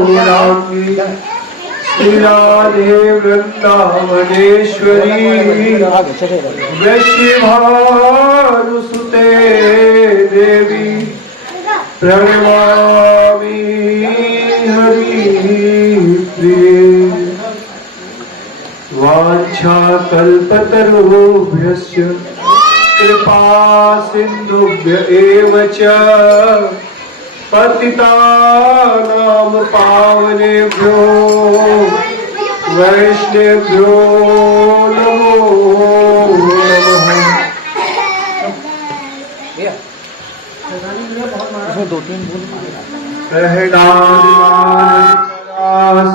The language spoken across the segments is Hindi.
गौरांगी श्री राधे वृंदावनेश्वरी वृषभानुसुते देवी प्रणमामि हरिप्रिये। वाञ्छाकल्पतरुभ्यश्च कृपा सिन्धुभ्य एव च पतितानां पावनेभ्यो वैष्णवेभ्यो नमो नमः।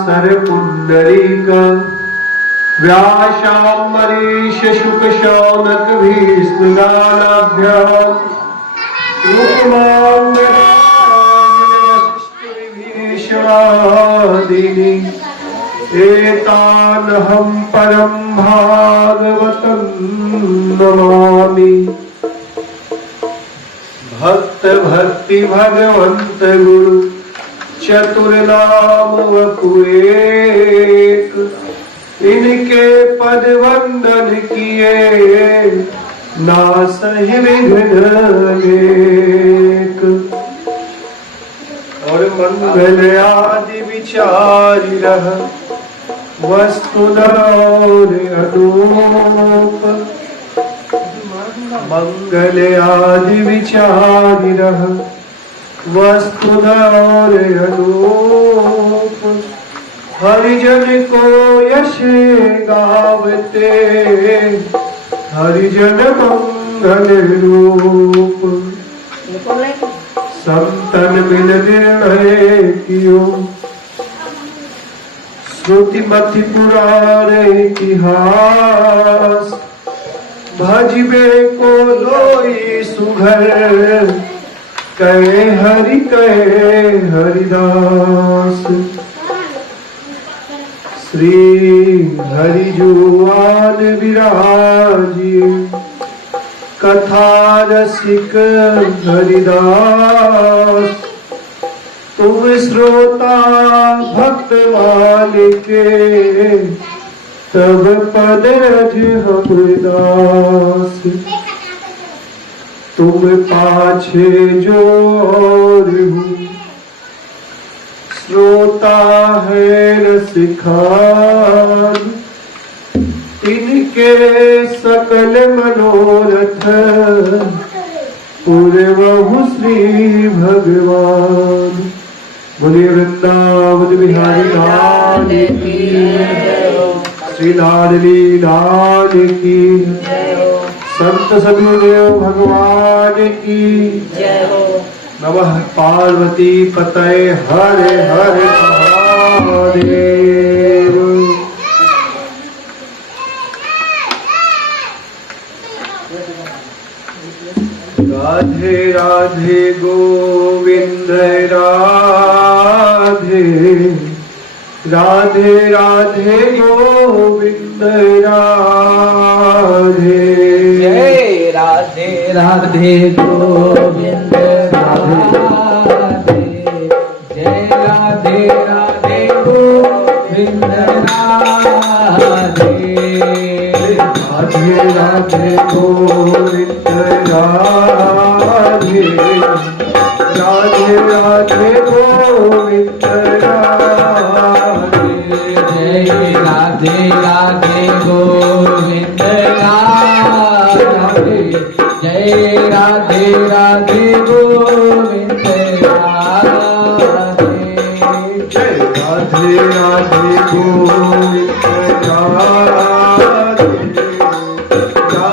सरपुंडरीक व्यासाम्बरीश शुकशौनक भीष्मदानभ्याम् रूपमाङ्गलादिनी एतानहं परं भागवतं नमामि। भक्त भक्ति भगवंत गुरु चतुर्नाम वपुएक इनके पद वंदन किए नासहि विघ्न अनेक। और मंगल आदि विचारि रह वस्तुतः अनूप। मंगल आदि विचारि रह वस्तुतः अनूप। हरिजन को यश गावते हरिजन मंगल रूप। संतन मिल निर्णय कियो श्रुति मति पुराण इतिहास। भजबे को लोई सुघर कहे हरिदास। श्री हरि जुआन विराजी कथा रसिक हरिदास। तुम श्रोता भक्त मालिके तब पद रज हम दास। तुम पाछे जो और हूँ श्रोता है रसिखान। इनके सकल मनोरथ पूर्वहु श्री भगवान। बोलिए वृंदावन बिहारी लाल की, श्री लाडली लाल की, संत सदगुरुदेव भगवान की जय हो। नमः पार्वती पतये हरे हरे महादेव। राधे राधे गोविंद राधे राधे राधे गोविंद राधे। जय राधे राधे गोविंद राधे। जय राधे राधे गोविंद राधे। राधे राधे गोविंद राधे राधे राधे गोविंद राधे। जय राधे राधे गोविंद राधे। जय राधे राधे गोविंद राधे। जय राधे राधे गोविंद राधे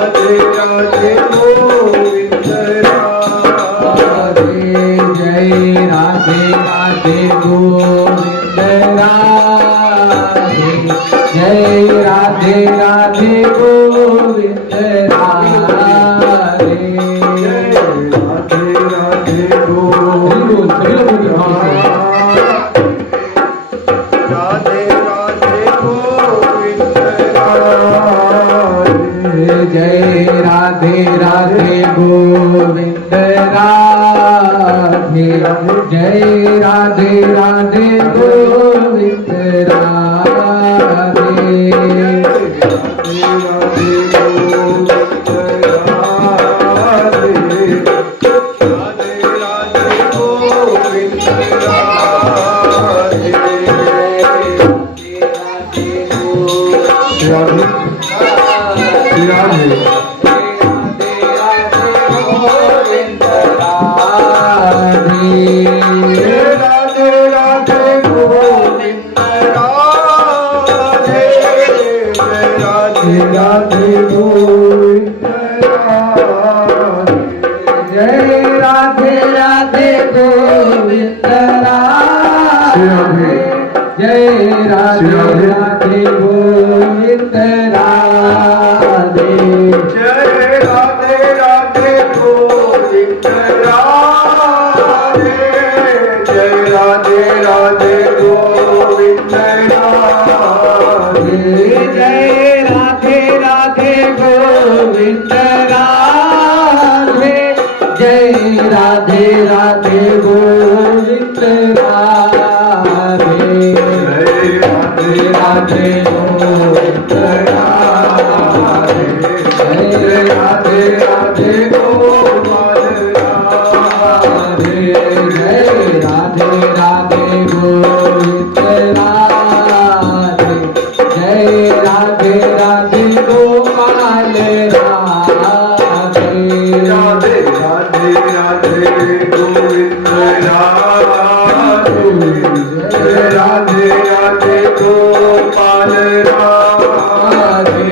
राधे राधे गोविंद राधे। जय राधे राधे गोविंद राधे। जय राधे राधे गोविंद राधे। जय राधे राधे गोविंद राधे राधे गोविंद राधे। जय राधे राधे गोविंद राधे। जय राधे राधे गोविंद राधे जय राधे राधे गोविंद राधे जय राधे राधे गोविंद राधे जय राधे राधे गोविंद राधे जय राधे राधे गोविंद राधे जय राधे राधे गोविंद राधे जय राधे राधे गोविंद राधे जय राधे राधे गोपाल राधे जय राधे राधे गोविंद राधे जय राधे राधे गोपाल राधे राधे राधे राधे गोविंद राधे जय राधे राधे गोपाल राधे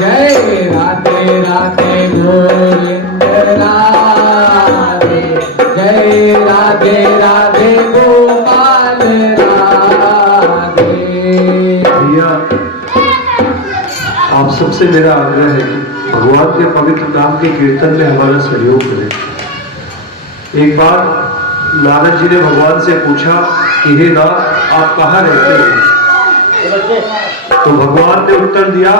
जय राधे राधे गोविंद राधे जय राधे राधे गोपाल राधे भैया आप सबसे मेरा आग्रह है कि भगवान के पवित्र नाम के कीर्तन में हमारा सहयोग करें। एक बार नारद जी ने भगवान से पूछा कि हे नाथ आप कहाँ रहते हैं? तो भगवान ने उत्तर दिया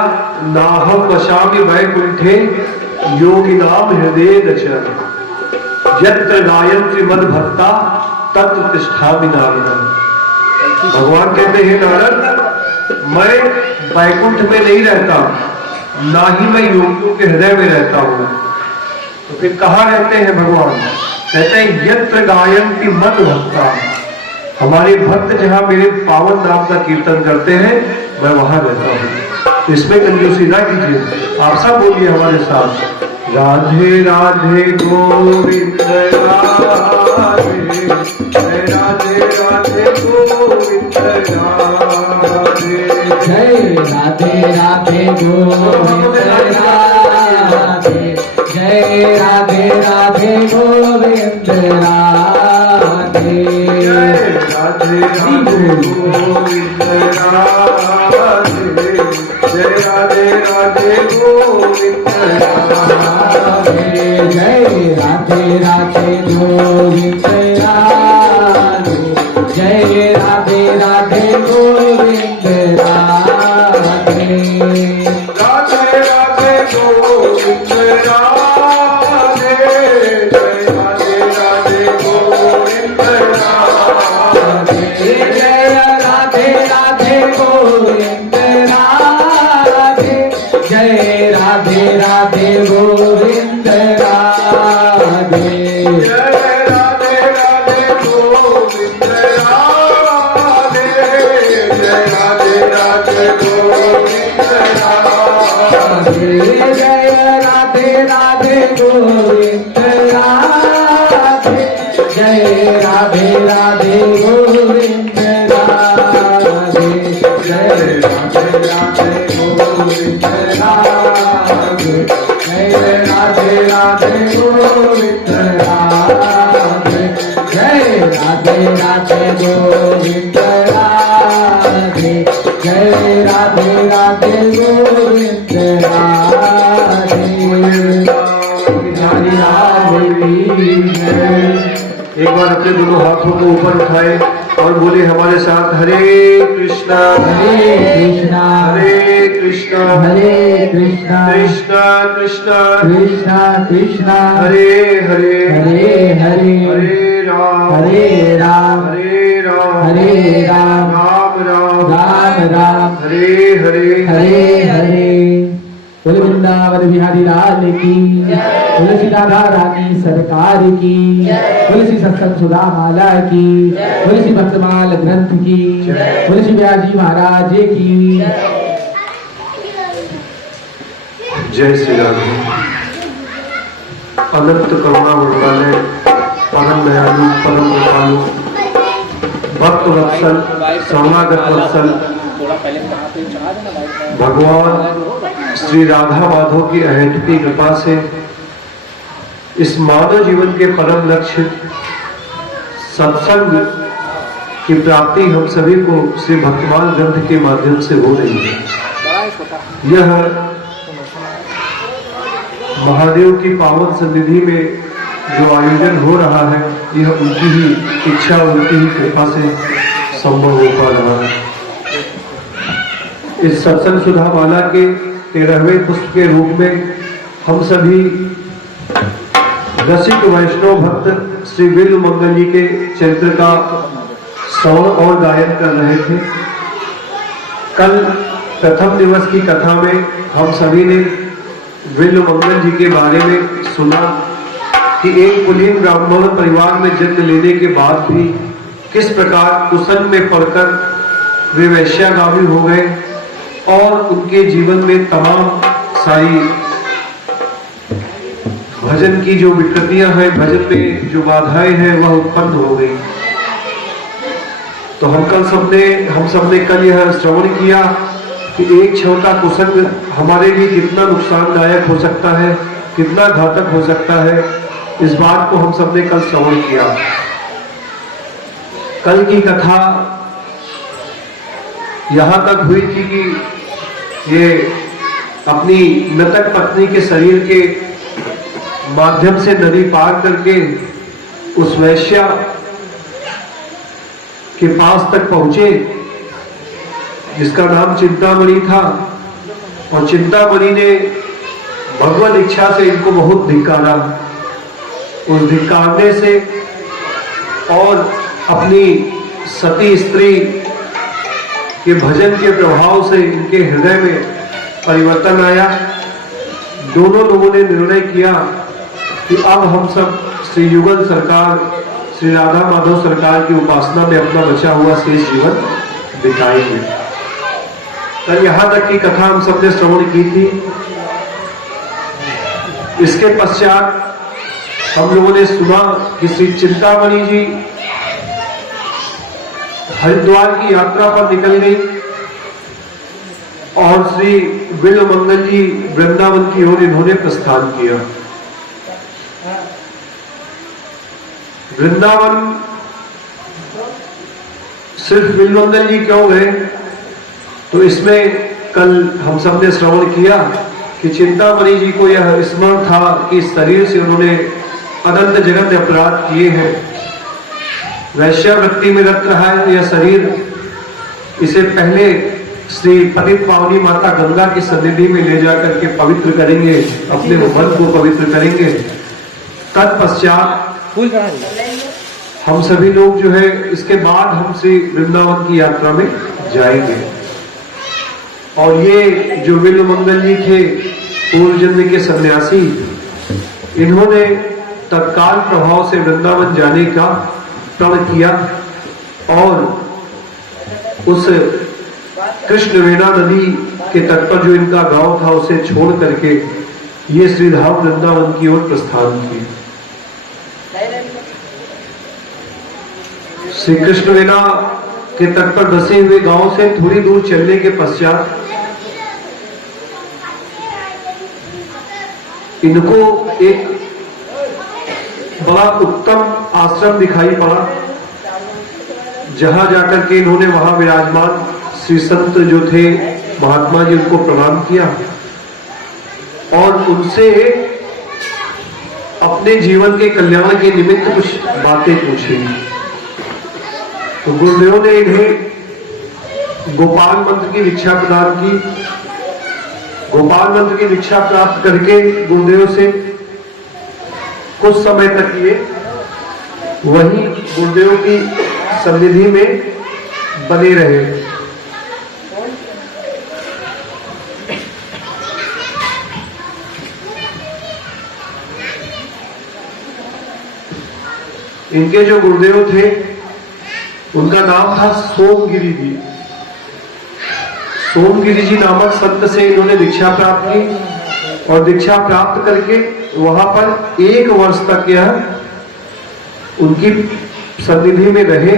नाहम वशामि वैकुंठे योगी नाम हृदय दशर यत्र गायत्री मद भक्ता तत्र तिष्ठामि नारद। भगवान कहते हैं नारद मैं वैकुंठ में नहीं रहता, ना ही मैं योगियों के हृदय में रहता हूँ। तो फिर कहाँ रहते हैं भगवान? कहते हैं यत्र गायन्ति मद भक्ता, हमारे भक्त जहाँ मेरे पावन नाम का कीर्तन करते हैं मैं वहां रहता हूँ। इसमें कंजूसी ना कीजिए, आप सब बोलिए हमारे साथ राधे राधे गोविंद राधे जय राधे राधे गोविंद राधे जय राधे राधे गोविंद राधे जय राधे राधे गोविंद राधे जय राधे राधे गोविंद राधे जय राधे राधे गोविंद राधे जय राधे राधे गोविंद राधे जय राधे राधे गोविंद राधे राधे राधे गोविंद राधे जय राधे राधे गोविंद राधे जय राधे राधे गोविंद राधे जय राधे राधे गोविंद राधे जय राधे राधे गोविंद राधे जय राधे राधे गोविंद राधे जय राधे राधे गोविंद राधे जय राधे राधे गोविंद राधे जय राधे राधे गोविंद राधे जय राधे राधे गोविंद राधे जय राधे राधे गोविंद राधे जय राधे राधे गोविंद राधे हरि राधे एक बार अपने दोनों हाथों को ऊपर उठाए और बोले हमारे साथ हरे कृष्णा हरे कृष्णा हरे कृष्णा हरे कृष्णा कृष्णा कृष्णा कृष्णा कृष्णा हरे हरे हरे हरे हरे राम हरे राम हरे राम हरे राम राम राम राम राम हरे हरे हरे हरे बोल वृंदावन बिहारी लाल की तुलसी राधा रानी सरकार की तुलसी सत्संग सुधा माला की तुलसी भक्तमाल ग्रंथ की तुलसी व्यास जी महाराज की जय श्री राम। अनंत करुणा वाले परम दयालु परम कृपालु भक्त वत्सल शरणागत वत्सल भगवान श्री राधा माधव की अहेतुकी कृपा से इस मानव जीवन के परम लक्ष्य सत्संग की प्राप्ति हम सभी को श्री भक्तमाल ग्रंथ के माध्यम से हो रही है। यह महादेव की पावन सन्निधि में जो आयोजन हो रहा है, यह उनकी ही इच्छा, उनकी ही कृपा से संभव हो पा रहा है। इस सत्संग सुधा माला के 13वें पुष्प के रूप में हम सभी रसिक वैष्णव भक्त श्री विल्व मंगल जी के चरित्र का श्रवण और गायन कर रहे थे। कल प्रथम दिवस की कथा में हम सभी ने विल्व मंगल जी के बारे में सुना कि एक कुलीन ब्राह्मण परिवार में जन्म लेने के बाद भी किस प्रकार कुसन में पड़कर वे वैश्यागामी हो गए और उनके जीवन में तमाम सारी भजन की जो विकृतियां हैं, भजन में जो बाधाएं हैं, वह उत्पन्न हो गई। तो हम सबने कल यह श्रवण किया कि एक क्षण का कुसंग हमारे लिए कितना नुकसानदायक हो सकता है, कितना घातक हो सकता है, इस बात को हम सबने कल श्रवण किया। कल की कथा यहां तक हुई थी कि ये अपनी मृतक पत्नी के शरीर के माध्यम से नदी पार करके उस वैश्या के पास तक पहुंचे जिसका नाम चिंतामणि था, और चिंतामणि ने भगवत इच्छा से इनको बहुत धिक्कारा। उस धिक्कारने से और अपनी सती स्त्री के भजन के प्रभाव से इनके हृदय में परिवर्तन आया। दोनों लोगों ने निर्णय किया कि अब हम सब श्री युगल सरकार, श्री राधा माधव सरकार की उपासना में अपना बचा हुआ शेष जीवन बिताएंगे। कल यहां तक की कथा हम सबने श्रवण की थी। इसके पश्चात हम लोगों ने सुना कि श्री चिंतामणि जी हरिद्वार की यात्रा पर निकल गई और श्री विल्व मंगल जी वृंदावन की ओर इन्होंने प्रस्थान किया। वृंदावन सिर्फ विल्व मंगल जी क्यों गए, तो इसमें कल हम सबने श्रवण किया कि चिंतामणि जी को यह स्मरण था कि इस शरीर से उन्होंने अनंत जगत अपराध किए हैं, वैश्यावृत्ति में रत रहा है यह शरीर। इसे पहले श्री पतित पावनी माता गंगा की सन्निधि में ले जाकर के पवित्र करेंगे, अपने मन को पवित्र करेंगे। तत्पश्चात हम सभी लोग जो है, इसके बाद हम श्री वृंदावन की यात्रा में जाएंगे। और ये जो विल्व मंगल जी थे, पूर्व जन्म के सन्यासी, इन्होंने तत्काल प्रभाव से वृंदावन जाने का प्रण किया और उस कृष्णवेणा नदी के तट पर जो इनका गांव था उसे छोड़ करके ये श्रीधाम वृंदावन की ओर प्रस्थान किए। श्री कृष्णवेणा के तट पर बसे हुए गांव से थोड़ी दूर चलने के पश्चात इनको एक बड़ा उत्तम आश्रम दिखाई पड़ा, जहां जाकर के इन्होंने वहां विराजमान श्री संत जो थे महात्मा जी, उनको प्रणाम किया और उनसे अपने जीवन के कल्याण के निमित्त कुछ बातें पूछी। तो गुरुदेव ने इन्हें गोपाल मंत्र की दीक्षा प्रदान की। गोपाल मंत्र की दीक्षा प्राप्त करके गुरुदेव से कुछ समय तक ये वही गुरुदेव की सन्निधि में बने रहे। इनके जो गुरुदेव थे उनका नाम था सोमगिरी जी। सोमगिरी जी नामक संत से इन्होंने दीक्षा प्राप्त की और दीक्षा प्राप्त करके वहां पर 1 वर्ष तक यह उनकी सन्निधि में रहे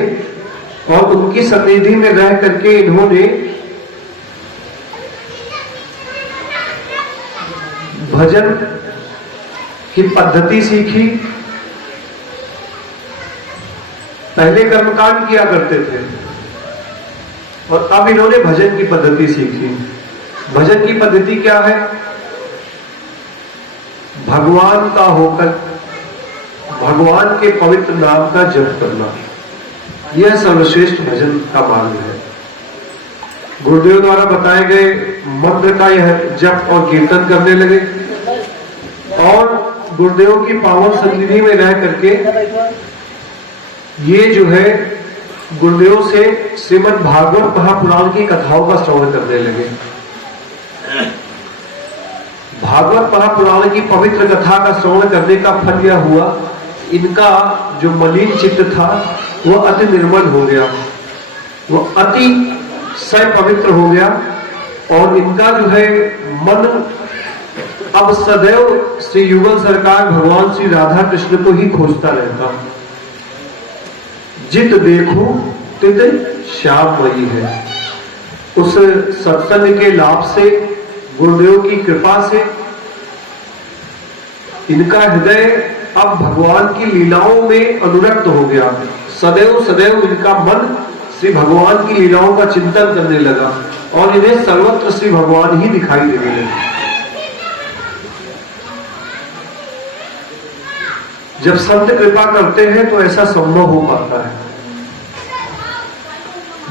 और उनकी सन्निधि में रह करके इन्होंने भजन की पद्धति सीखी पहले कर्मकांड किया करते थे और अब इन्होंने भजन की पद्धति सीखी। भजन की पद्धति क्या है? भगवान का होकर भगवान के पवित्र नाम का जप करना, यह सर्वश्रेष्ठ भजन का मार्ग है। गुरुदेव द्वारा बताए गए मंत्र का यह जप और कीर्तन करने लगे और गुरुदेव की पावन सन्निधि में रह करके ये जो है गुरुदेव से श्रीमद् भागवत महापुराण की कथाओं का श्रवण करने लगे। भागवत महापुराण की पवित्र कथा का श्रवण करने का फल यह हुआ, इनका जो मलिन चित्त था वह अति निर्मल हो गया, वह अति सय पवित्र हो गया और इनका जो है मन अब सदैव श्री युगल सरकार भगवान श्री राधा कृष्ण को ही खोजता रहता। जित देखूं तित श्याममयी है। उस सत्संग के लाभ से, गुरुदेव की कृपा से इनका हृदय अब भगवान की लीलाओं में अनुरक्त हो गया। सदैव सदैव इनका मन श्री भगवान की लीलाओं का चिंतन करने लगा और इन्हें सर्वत्र श्री भगवान ही दिखाई देने लगे। जब संत कृपा करते हैं तो ऐसा संभव हो पाता है।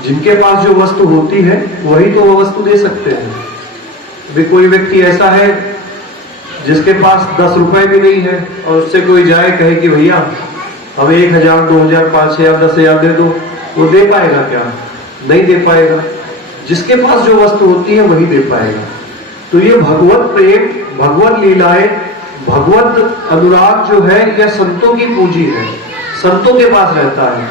जिनके पास जो वस्तु होती है वही तो वह वस्तु दे सकते हैं। भी कोई व्यक्ति ऐसा है जिसके पास 10 रुपए भी नहीं है और उससे कोई जाए कहे कि भैया हमें 1000, 2000, 5000, 10,000 दे दो, वो दे पाएगा क्या? नहीं दे पाएगा। जिसके पास जो वस्तु होती है वही दे पाएगा। तो ये भगवत प्रेम, भगवत लीलाएं, भगवत अनुराग जो है यह संतों की पूंजी है, संतों के पास रहता है,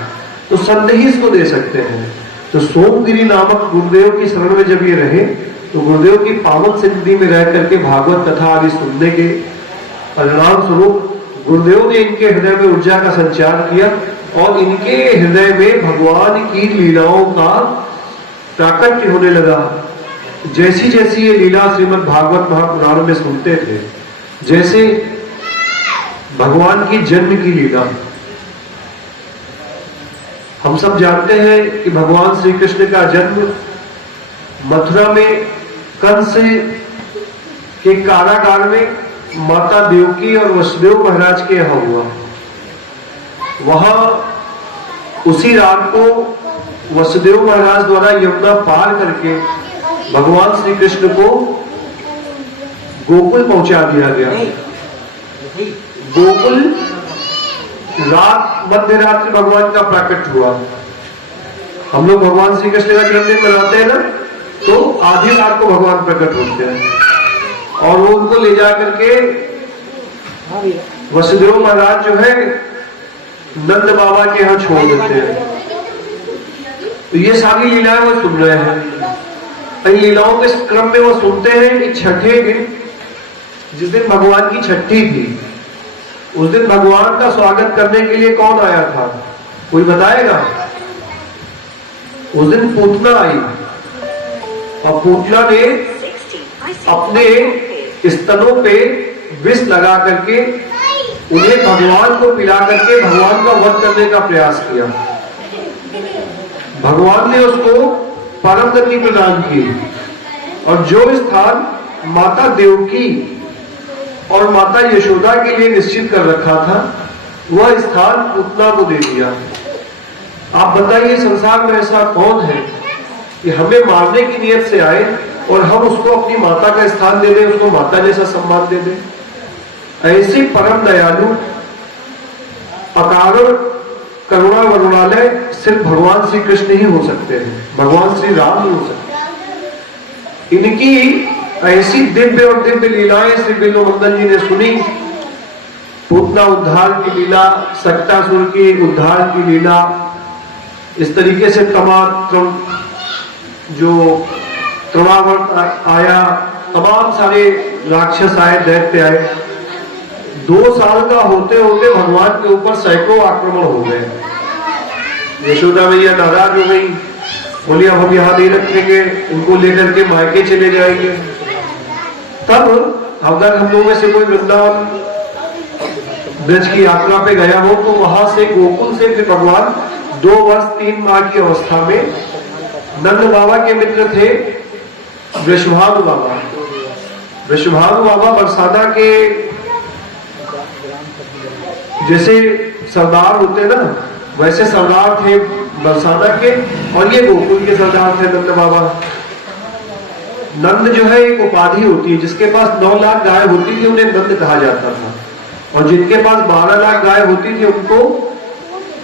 तो संत ही इसको दे सकते हैं। तो सोमगिरी नामक गुरुदेव की शरण में जब ये रहे तो गुरुदेव की पावन सन्निधि में रह करके भागवत कथा आदि सुनने के परिणाम स्वरूप गुरुदेव ने इनके हृदय में ऊर्जा का संचार किया और इनके हृदय में भगवान की लीलाओं का प्राकट्य होने लगा। जैसी जैसी ये लीला श्रीमद् भागवत महापुराण में सुनते थे, जैसे भगवान की जन्म की लीला, हम सब जानते हैं कि भगवान श्री कृष्ण का जन्म मथुरा में कंस के कारागार में माता देवकी और वसुदेव महाराज के यहाँ हुआ। वहां उसी रात को वसुदेव महाराज द्वारा यमुना पार करके भगवान श्री कृष्ण को गोकुल पहुंचा दिया गया। गोकुल रात मध्य रात्रि भगवान का प्राकट हुआ। हम लोग भगवान श्री कृष्ण का जन्मदिन मनाते हैं ना, तो आधी रात को भगवान प्रकट होते हैं और वो उनको ले जाकर के वसुदेव महाराज जो है नंद बाबा के यहाँ छोड़ देते हैं। तो ये सारी लीलाएं वो सुन रहे हैं। इन लीलाओं के क्रम में वो सुनते हैं कि छठे दिन, जिस दिन भगवान की छठी थी, उस दिन भगवान का स्वागत करने के लिए कौन आया था? कोई बताएगा? उस दिन पूतना आई और पूतना ने अपने स्तनों पे विष लगा करके उन्हें भगवान को पिला करके भगवान का वध करने का प्रयास किया। भगवान ने उसको परम गति प्रदान की और जो स्थान माता देवकी और माता यशोदा के लिए निश्चित कर रखा था वह स्थान पूतना को दे दिया। आप बताइए संसार में ऐसा कौन है कि हमें मारने की नियत से आए और हम उसको अपनी माता का स्थान दे दें, उसको माता जैसा सम्मान दे दें? ऐसी परम दयालु अकारण करुणा वरुणालय सिर्फ भगवान श्री कृष्ण ही हो सकते हैं, भगवान श्री राम ही हो सकते। इनकी ऐसी दिव्य और दिव्य लीलाएं श्री बिल्व मंगल जी ने सुनी। पूतना उद्धार की लीला, सक्तासुर की उद्धार की लीला, इस तरीके से तमाम जो क्रमावर्त आया, तमाम सारे राक्षस आए, दैत्य आए। 2 साल का होते होते भगवान के ऊपर सैकड़ों आक्रमण हो गए। यशोदा मैया नाराज हो गई, बोली अब हम यहाँ नहीं रखेंगे, उनको लेकर के मायके चले जाएंगे। तब अगर हम लोगों में से कोई वृंदावन ब्रज की यात्रा पे गया हो तो वहां से गोकुल से फिर भगवान 2 वर्ष 3 माह की अवस्था में नंद बाबा के मित्र थे वृषभानु बाबा। वृषभानु बाबा बरसाना के जैसे सरदार होते ना, वैसे सरदार थे बरसाना के, और ये गोकुल के सरदार थे नंद बाबा। नंद जो है एक उपाधि होती है, जिसके पास 9 लाख गाय होती थी उन्हें नंद कहा जाता था, और जिनके पास 12 लाख गाय होती थी उनको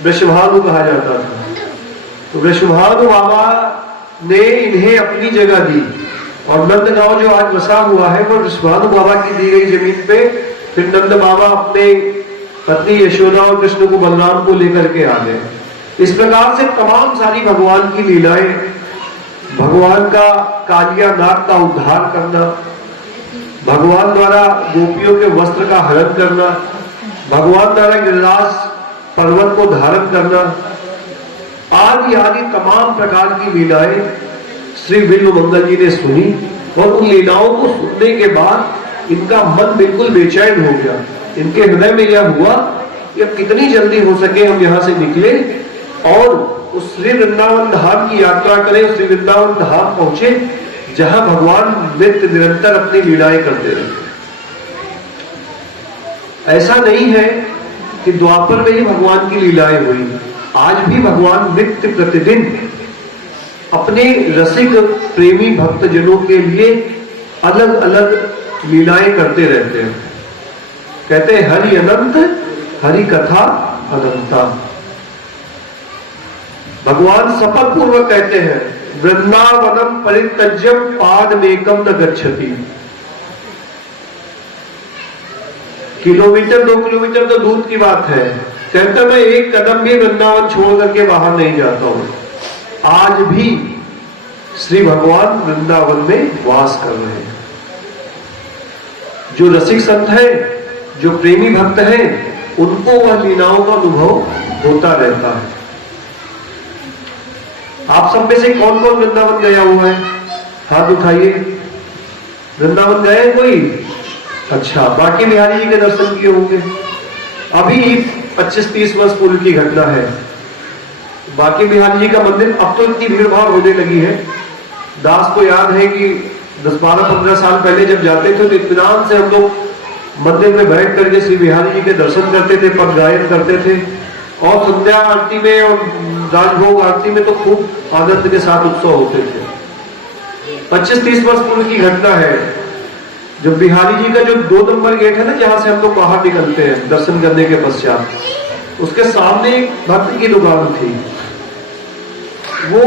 वृषभानु कहा जाता था। तो वृषभानु बाबा ने इन्हें अपनी जगह दी, और नंद गांव जो आज बसा हुआ है वो वृषभानु बाबा की दी गई जमीन पे फिर नंद बाबा अपने पत्नी यशोदा और कृष्ण को बलराम को लेकर के आ गए। इस प्रकार से तमाम सारी भगवान की लीलाएं, भगवान का कालिया नाग का उद्धार करना, भगवान द्वारा गोपियों के वस्त्र का हरण करना, भगवान द्वारा गिरिराज पर्वत को धारण करना, आदि आदि तमाम प्रकार की लीलाएं श्री बिल्व मंगल जी ने सुनी, और उन लीलाओं को सुनने के बाद इनका मन बिल्कुल बेचैन हो गया। इनके हृदय में यह हुआ कि अब कितनी जल्दी हो सके हम यहाँ से निकले और उस श्री वृंदावन धाम की यात्रा करें, श्री वृंदावन धाम पहुंचे जहां भगवान नित्य निरंतर अपनी लीलाएं करते रहते। ऐसा नहीं है कि द्वापर में ही भगवान की लीलाएं हुई, आज भी भगवान नित्य प्रतिदिन अपने रसिक प्रेमी भक्तजनों के लिए अलग अलग लीलाएं करते रहते हैं। कहते हैं हरि अनंत, हरि कथा अनंता। भगवान शपथ पूर्वक कहते हैं वृंदावनम परित्यज्यम पादमेकम न गच्छति। किलोमीटर 2 किलोमीटर तो दूर की बात है, कहते मैं एक कदम भी वृंदावन छोड़ करके बाहर नहीं जाता हूं। आज भी श्री भगवान वृंदावन में वास कर रहे हैं। जो रसिक संत है, जो प्रेमी भक्त है, उनको वह लीलाओं का अनुभव होता रहता है। आप सब में से कौन कौन वृंदावन गया हुआ है? हाथ उठाइए। वृंदावन गए कोई? अच्छा, बाकी बिहारी जी के दर्शन किए होंगे। अभी 25-30 वर्ष पूर्व की घटना है। बाकी बिहारी जी का मंदिर अब तो इतनी भीड़ भाड़ होने लगी है। दास को याद है कि 10-12-15 साल पहले जब जाते थे तो इत्मीनान से हम लोग मंदिर में बैठ करके श्री बिहारी जी के दर्शन करते थे, पद गायन करते थे, और संध्या आरती में और राजभोग आरती में तो खूब आनंद के साथ उत्सव होते थे। 25-30 वर्ष पूर्व की घटना है, जब बिहारी जी का जो 2 नंबर गेट है ना, जहां से हम लोग बाहर निकलते हैं दर्शन करने के पश्चात, उसके सामने एक भक्त की दुकान थी। वो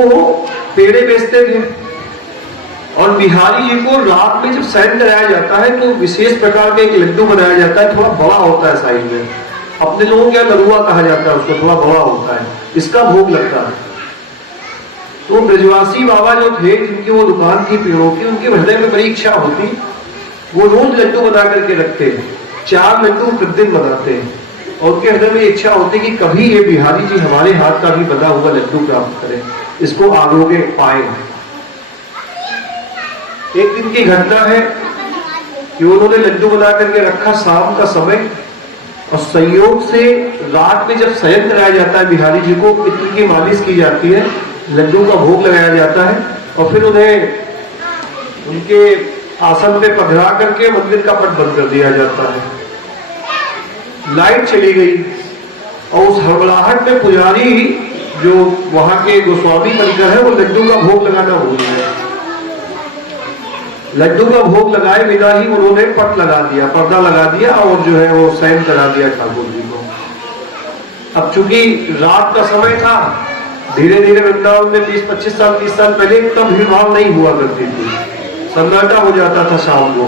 पेड़े बेचते थे, और बिहारी जी को रात में जब शयन कराया जाता है तो विशेष प्रकार का एक लड्डू बनाया जाता है, थोड़ा बड़ा होता है साइज में। अपने लोगों क्या लरुआ कहा जाता है उसको, थोड़ा बड़ा होता है, इसका भोग लगता है। तो ब्रजवासी बाबा जो थे, जिनकी वो दुकान थी पेड़ों की, उनके हृदय में बड़ी इच्छा होती, वो रोज लड्डू बना करके रखते, 4 लड्डू प्रतिदिन बनाते हैं, और उनके हृदय में इच्छा होती कि कभी ये बिहारी जी हमारे हाथ का भी बना हुआ लड्डू प्राप्त करें, इसको आरोग्य पाए। एक दिन की घटना है कि उन्होंने लड्डू बना करके रखा, शाम का समय, और संयोग से रात में जब शयन कराया जाता है बिहारी जी को, पितृ की मालिश की जाती है, लड्डू का भोग लगाया जाता है, और फिर उन्हें उनके आसन पे पधरा करके मंदिर का पट बंद कर दिया जाता है। लाइट चली गई, और उस हड़बड़ाहट में पुजारी जो वहां के गोस्वामी बनकर है, वो लड्डू का भोग लगाना भूल गए। लड्डू का भोग लगाए बिना ही उन्होंने पट लगा दिया, पर्दा लगा दिया, और जो है वो शयन करा दिया ठाकुर जी को। अब चूंकि रात का समय था, धीरे धीरे वृंदावन में 20-25 साल 30 साल पहले इतना भीड़ भाड़ नहीं हुआ करती थी, सन्नाटा हो जाता था शाम को।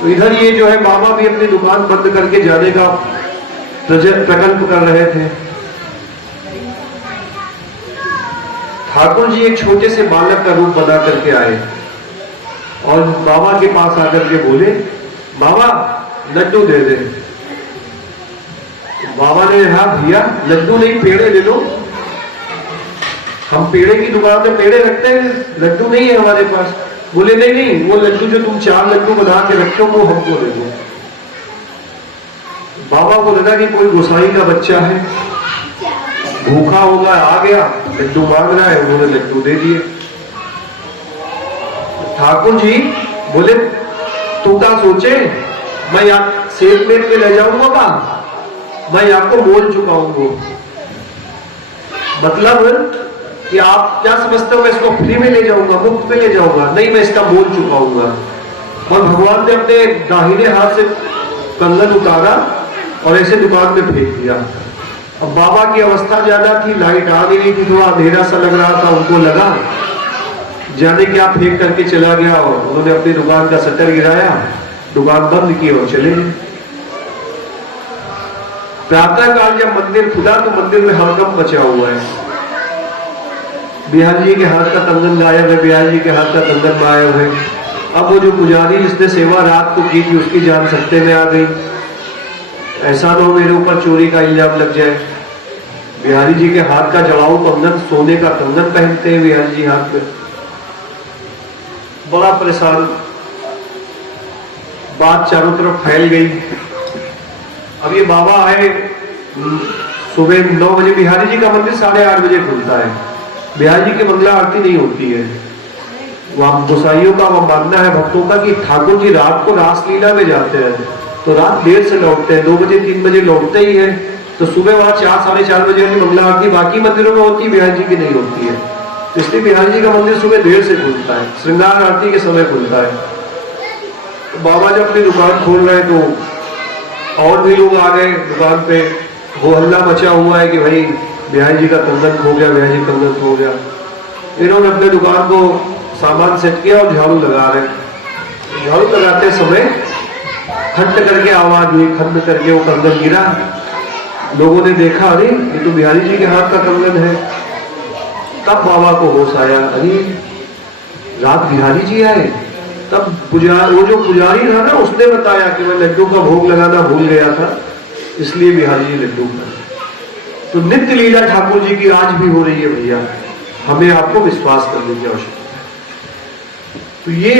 तो इधर ये जो है बाबा भी अपनी दुकान बंद करके जाने का प्रकल्प कर रहे थे। ठाकुर जी एक छोटे से बालक का रूप बना करके आए, और बाबा के पास आकर के बोले, बाबा लड्डू दे दे। बाबा ने कहा, भैया लड्डू नहीं, पेड़े ले लो। हम पेड़े की दुकान में पेड़े रखते हैं, लड्डू नहीं है हमारे पास। बोले नहीं नहीं, वो लड्डू जो तुम 4 लड्डू बना के रखते हो वो हमको दे दो। बाबा को लगा कि कोई गोसाई का बच्चा है, भूखा होगा, आ गया लड्डू मांग रहा है, उन्होंने लड्डू दे दिए। ठाकुर जी बोले तू क्या सोचे, मैं यहाँ सेठ मेट में ले जाऊंगा का, मैं आपको मोल चुकाऊंगा। मतलब कि आप क्या समझते हो मैं इसको फ्री में ले जाऊंगा, मुफ्त में ले जाऊंगा? नहीं, मैं इसका मोल चुकाऊंगा। और भगवान ने अपने दाहिने हाथ से कंगन उतारा और ऐसे दुकान में फेंक दिया। अब बाबा की अवस्था ज्यादा थी, लाइट आ भी नहीं थी, थोड़ा अंधेरा सा लग रहा था, उनको लगा जाने क्या फेंक करके चला गया, और उन्होंने अपनी दुकान का शटर गिराया, दुकान बंद की और चले गए। प्रातः काल जब मंदिर खुला तो मंदिर में हड़कंप मचा हुआ है। बिहारी जी के हाथ का कंगन गायब है, बिहारी जी के हाथ का कंगन गायब है। अब वो जो पुजारी जिसने सेवा रात को की थी उसकी जान सकते में आ गई। ऐसा ना हो मेरे ऊपर चोरी का इल्जाम लग जाए। बिहारी जी के हाथ का जड़ाऊ कंगन, सोने का कंगन पहनते हैं बिहारी जी हाथ में। बड़ा परेशान, बात चारों तरफ फैल गई। अब ये बाबा आए सुबह 9 बजे, बिहारी जी का मंदिर 8:30 बजे खुलता है। बिहारी जी की मंगला आरती नहीं होती है। वहां गोसाइयों का वह मानना है, भक्तों का, कि ठाकुर जी रात को रासलीला में जाते हैं तो रात देर से लौटते हैं, 2 बजे 3 बजे लौटते ही है, तो सुबह वहां 4-4:30 बजे वाली मंगला आरती बाकी मंदिरों में होती है, बिहारी जी की नहीं होती है। तो इसलिए बिहारी जी का मंदिर सुबह देर से खुलता है, श्रृंगार आरती के समय खुलता है। तो बाबा जब अपनी दुकान खोल रहे तो और भी लोग आ गए दुकान पे, वो हल्ला मचा हुआ है कि भाई बिहारी जी का कंगन खो गया, बिहारी जी कंगन खो गया। इन्होंने अपने दुकान को सामान सेट किया और झाड़ू लगा रहे। झाड़ू लगाते समय खट करके आवाज हुई, खंड करके वो कंगन गिरा। लोगों ने देखा, अरे ये तो बिहारी जी के हाथ का कंगन है। तब बाबा को होश आया, अरे रात बिहारी जी आए। तब वो जो पुजारी था ना, उसने बताया कि मैं लड्डू का भोग लगाना भूल गया था, इसलिए बिहारी जी लड्डू खाए। तो नित्य लीला ठाकुर जी की आज भी हो रही है भैया, हमें आपको विश्वास करने की आवश्यकता है। तो ये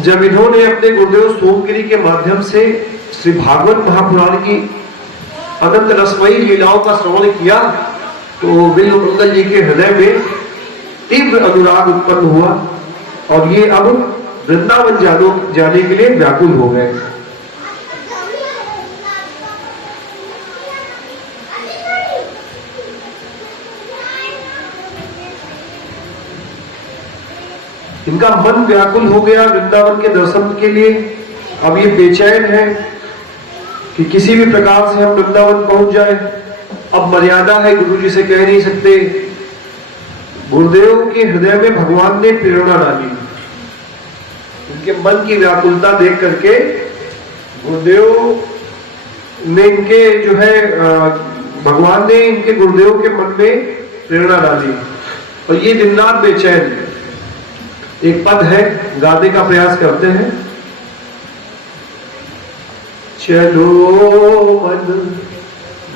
जब इन्होंने अपने गुरुदेव सोमगिरी के माध्यम से श्री भागवत महापुराण की अनंत रसमयी लीलाओं का श्रवण किया तो बिल्व मंगल जी के हृदय में तीव्र अनुराग उत्पन्न हुआ और ये अब वृंदावन जाने के लिए व्याकुल हो गए। इनका मन व्याकुल हो गया वृंदावन के दर्शन के लिए। अब ये बेचैन है कि किसी भी प्रकार से हम वृंदावन पहुंच जाए। अब मर्यादा है, गुरु जी से कह नहीं सकते। गुरुदेव के हृदय में भगवान ने प्रेरणा डाली। उनके मन की व्याकुलता देख करके गुरुदेव ने इनके जो है भगवान ने इनके गुरुदेव के मन में प्रेरणा डाली और ये दिन रात बेचैन। एक पद है, गाने का प्रयास करते हैं। चलो मन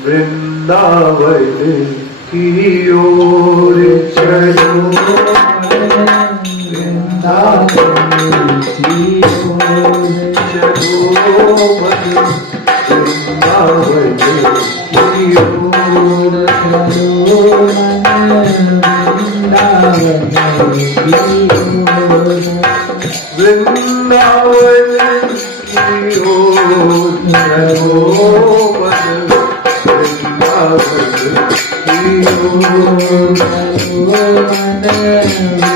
वृंदावन की ओर, चलो वृंदावन की ओर, चलो मन वृंदावन की ओर, चलो वृंदावन की ओर, चलो मन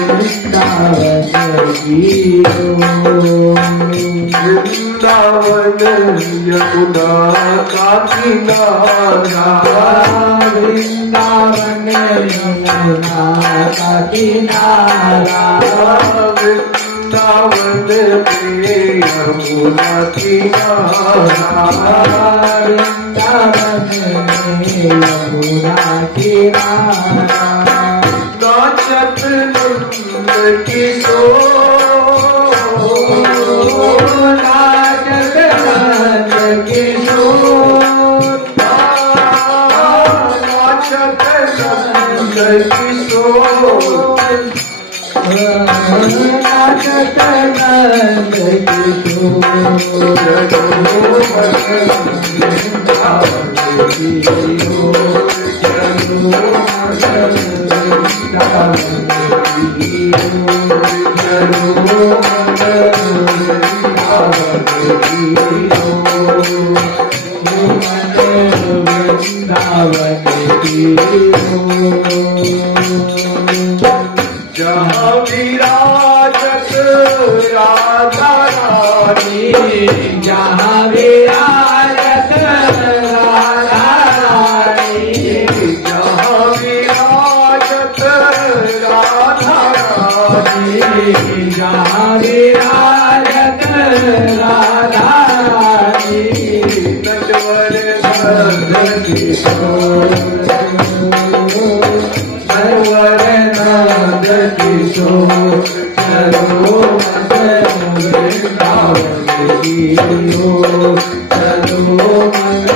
वृंदावन की ओर, वृंदावन यमुना का किनारा, वृंदावन यमुना का किनारा, वृंदावन में यमुना किनारा, वृंदावन में यमुना किनारा, नाचत नंद किशोर, नाचत नंद किशोर, नाचत नंद किशोर, नाचत नंद किशोर, जहाँ विराजत राधा रानी, जहाँ विराजत राधा रानी, जहाँ विराजत राधा रानी, जहाँ विराजत राधा रानी, नटवर नंद किशोर, नटवर नंद किशोर, चलो मन वृंदावन की ओर, चलो मन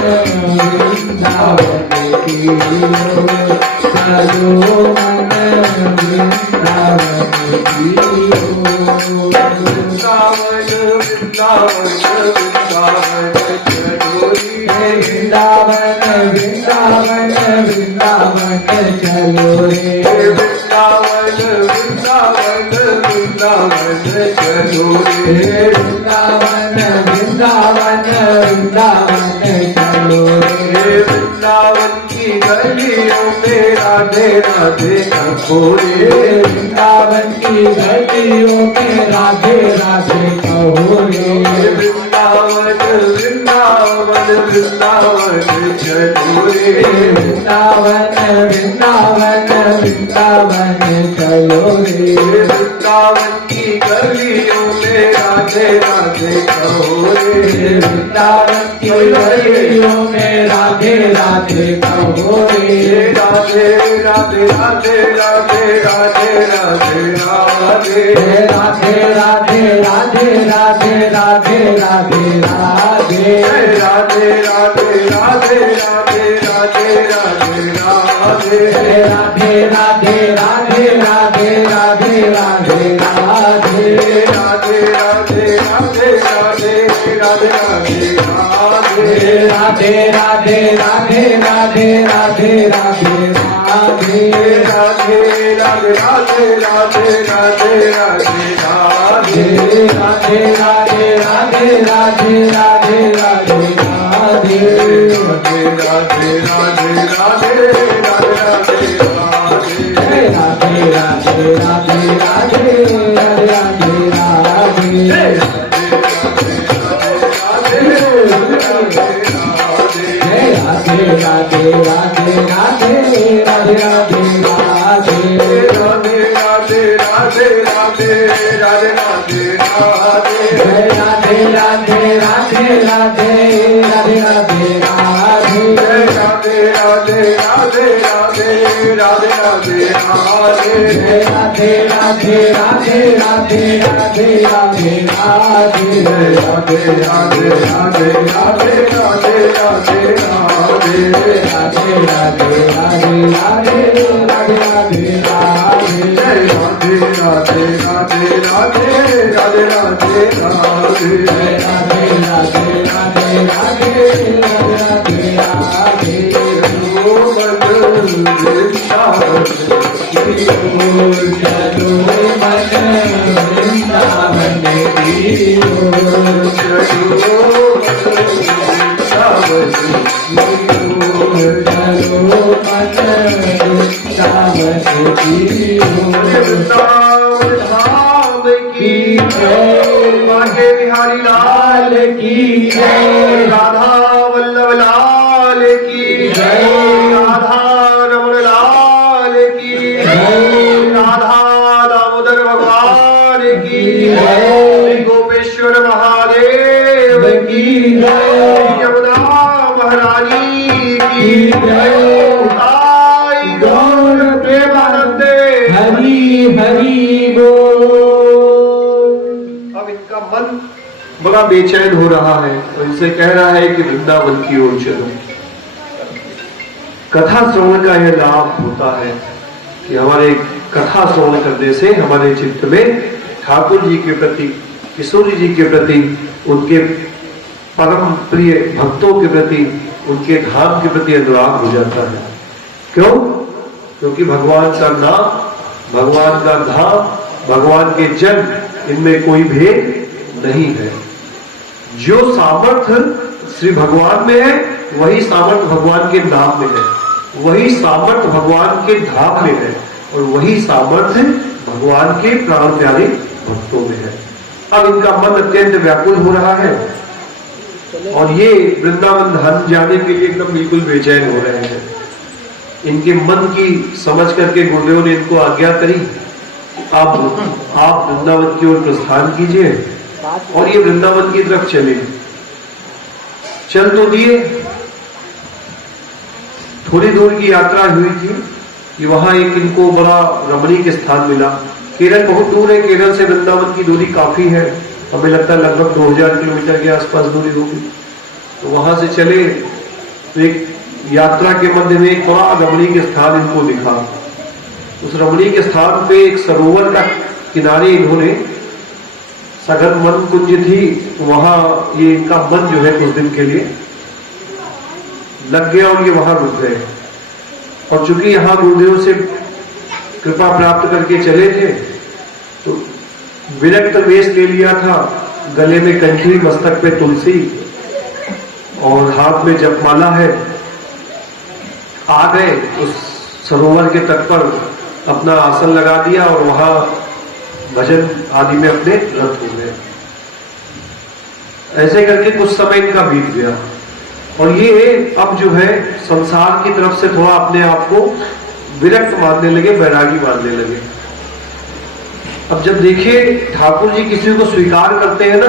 वृंदावन की ओर, चलो मन वृंदावन की ओर। वृंदावन वृंदावन वृंदावन चलोरी है, वृंदावन वृंदावन वृंदावन चलो रे, वृंदावन वृंदावन वृंदावन चलो रे, वृंदावन वृंदावन वृंदावन चलो रे, वृंदावन की गलियों में राधे राधे कहो रे, वृंदावन की गलियों में राधे राधे कहो रे, वृंदावन वृंदावन वृंदावन चलो रे, वृंदावन वृंदावन वृंदावन चलो रे, वृंदावन की गलियों में राधे राधे कहो रे, वृंदावन की गलियों में राधे राधे कहो रे, राधे राधे राधे राधे राधे राधे राधे राधे राधे राधे राधे राधे राधे राधे, राधे राधे राधे राधे राधे राधे राधे राधे राधे राधे राधे राधे राधे राधे, राधे राधे राधे राधे राधे राधे राधे राधे राधे राधे राधे राधे राधे राधे, राधे राधे राधे राधे राधे राधे राधे राधे राधे राधे राधे राधे राधे राधे, राधे राधे राधे राधे राधे राधे राधे राधे राधे राधे राधे राधे, राधे राधे राधे राधे राधे राधे राधे, राधे राधे राधे राधे राधे राधे राधे राधे राधे राधे राधे राधे राधे राधे, राधे राधे राधे राधे राधे राधे राधे राधे राधे राधे राधे राधे राधे राधे, राधे राधे राधे राधे राधे राधे राधे राधे राधे राधे राधे राधे राधे राधे, राधे राधे राधे राधे राधे राधे राधे राधे राधे राधे राधे राधे राधे, ओ मन वृंदावन की ओर, चलो मन वृंदावन की ओर, चलो वृंदावन की ओर। चलो मन वृंदावन की ओर। वृंदावन धाम की जय, बांके बिहारी लाल की जय, राधा वल्लभ लाल की जय, राधा रमण लाल की जय, राधा दामोदर भगवान की जय, गोपेश्वर महादेव की जय, यमुना महारानी की जय, आई गौर प्रेमानंदे। हरि हरि बोल। अब इनका मन बड़ा बेचैन हो रहा है और इनसे कह रहा है कि वृंदावन की ओर चलो। कथा श्रवण का यह लाभ होता है कि हमारे कथा श्रवण करने से हमारे चित्त में ठाकुर जी के प्रति, किशोर जी के प्रति, उनके परम प्रिय भक्तों के प्रति, उनके धाम के प्रति अनुराग हो जाता है। क्यों? क्योंकि भगवान का नाम, भगवान का धाम, भगवान के जन, इनमें कोई भेद नहीं है। जो सामर्थ्य श्री भगवान में है वही सामर्थ्य भगवान के नाम में है, वही सामर्थ्य भगवान के धाम में है, और वही सामर्थ्य भगवान के प्राण प्यारे भक्तों में है। अब इनका मन अत्यंत व्याकुल हो रहा है और ये वृंदावन धाम जाने के लिए एकदम बिल्कुल बेचैन हो रहे हैं। इनके मन की समझ करके गुरुदेव ने इनको आज्ञा करी, आप वृंदावन की ओर प्रस्थान कीजिए और ये वृंदावन की तरफ चले। चल तो दिए, थोड़ी दूर की यात्रा हुई थी कि वहां एक इनको बड़ा रमणीक स्थान मिला। केरल बहुत दूर है, केरल से वृंदावन की दूरी काफी है, हमें लगता है लगभग 2000 किलोमीटर के आसपास दूरी होगी। तो वहां से चले तो एक यात्रा के मध्य में एक बड़ा रमणीक स्थान इनको दिखा। उस रमणीक स्थान पे एक सरोवर का किनारे इन्होंने सघन मन कुंज थी, वहां ये इनका मन जो है कुछ दिन के लिए लग गया और ये वहां रुक गए। और चूंकि यहां गुरुदेव से कृपा प्राप्त करके चले थे तो विरक्त वेश ले लिया था, गले में कंठी, मस्तक पे तुलसी और हाथ में जपमाला है। आ गए उस सरोवर के तट पर, अपना आसन लगा दिया और वहां भजन आदि में अपने रत हो गए। ऐसे करके कुछ समय इनका बीत गया और ये अब जो है संसार की तरफ से थोड़ा अपने आप को विरक्त मानने लगे, वैरागी मानने लगे। अब जब देखिए ठाकुर जी किसी को स्वीकार करते हैं ना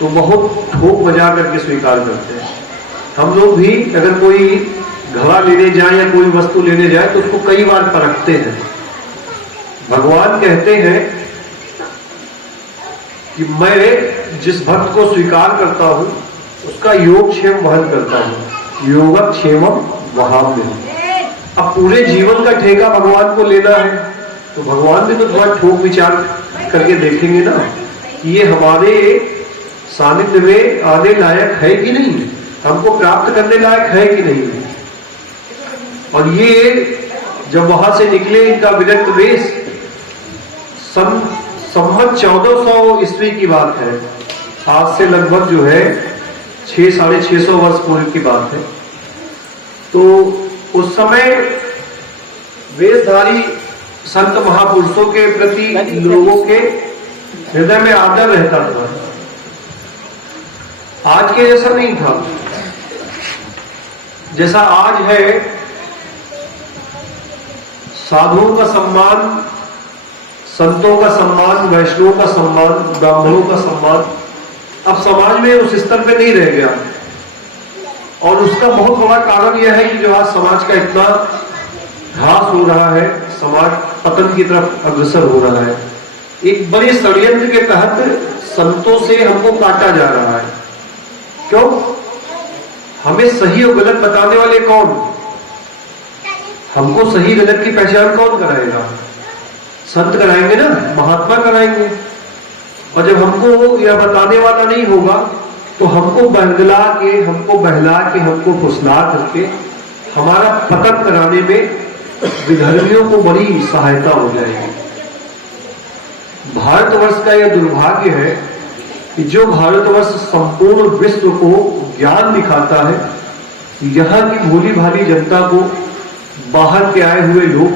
तो बहुत ठोक बजा करके स्वीकार करते हैं। हम लोग भी अगर कोई घड़ा लेने जाए या कोई वस्तु लेने जाए तो उसको कई बार परखते हैं। भगवान कहते हैं कि मैं जिस भक्त को स्वीकार करता हूं उसका योगक्षेम वहन करता हूं, योगक्षेमम वहाम्यहम्। अब पूरे जीवन का ठेका भगवान को लेना है तो भगवान भी तो थोड़ा ठोक विचार करके देखेंगे ना कि ये हमारे सानिध्य में आने लायक है कि नहीं, हमको प्राप्त करने लायक है कि नहीं। और ये जब वहां से निकले, इनका विरक्त वेश संवत 1400 ईस्वी की बात है, आज से लगभग जो है 600-650 वर्ष पूर्व की बात है। तो उस समय वेशधारी संत महापुरुषों के प्रति लोगों के हृदय में आदर रहता था, आज के जैसा नहीं था। जैसा आज है साधुओं का सम्मान, संतों का सम्मान, वैष्णवों का सम्मान, ब्राह्मणों का सम्मान अब समाज में उस स्तर पे नहीं रह गया। और उसका बहुत बड़ा कारण यह है कि जो आज समाज का इतना ह्रास हो रहा है, समाज पतन की तरफ अग्रसर हो रहा है। एक बड़े षड्यंत्र के तहत संतों से हमको काटा जा रहा है। क्यों? हमें सही और गलत बताने वाले कौन? हमको सही गलत की पहचान कौन कराएगा? संत कराएंगे ना, महात्मा कराएंगे। और जब हमको यह बताने वाला नहीं होगा तो हमको बहला के, हमको बहला के, हमको फुसला करके हमारा पतन कराने में विधर्मियों को बड़ी सहायता हो जाएगी। भारतवर्ष का यह दुर्भाग्य है कि जो भारतवर्ष संपूर्ण विश्व को ज्ञान दिखाता है, यहाँ की भोली भाली जनता को बाहर के आए हुए लोग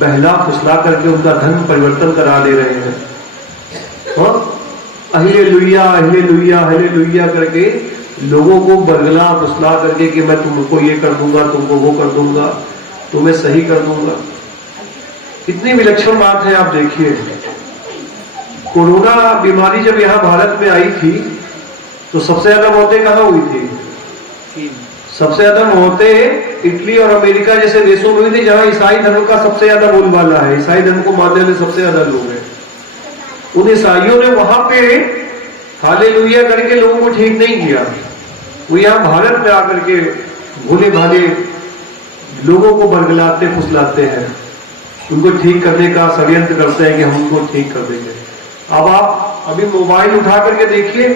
बहला फुसला करके उनका धर्म परिवर्तन करा दे रहे हैं। अहिलेलुया अहिलेलुया अहिलेलुया करके लोगों को बरगला फुसला करके कि मैं तुमको ये कर दूंगा, तुमको वो कर दूंगा, तुम्हें सही कर दूंगा। कितनी विलक्षण बात है। आप देखिए, कोरोना बीमारी जब यहाँ भारत में आई थी तो सबसे ज्यादा मौतें कहाँ हुई थी? सबसे ज्यादा मौतें इटली और अमेरिका जैसे देशों में हुई थी, जहां ईसाई धर्म का सबसे ज्यादा बोलबाला है, ईसाई धर्म को मानने वाले सबसे ज्यादा लोग हैं। उन ईसाइयों ने वहां पे हालेलुया करके लोगों को ठीक नहीं किया। वो यहाँ भारत में आकर के भोले भाले लोगों को बरगलाते फुसलाते हैं, उनको ठीक करने का षड्यंत्र करते हैं कि हम उनको ठीक कर देंगे। अब आप अभी मोबाइल उठा करके देखिए,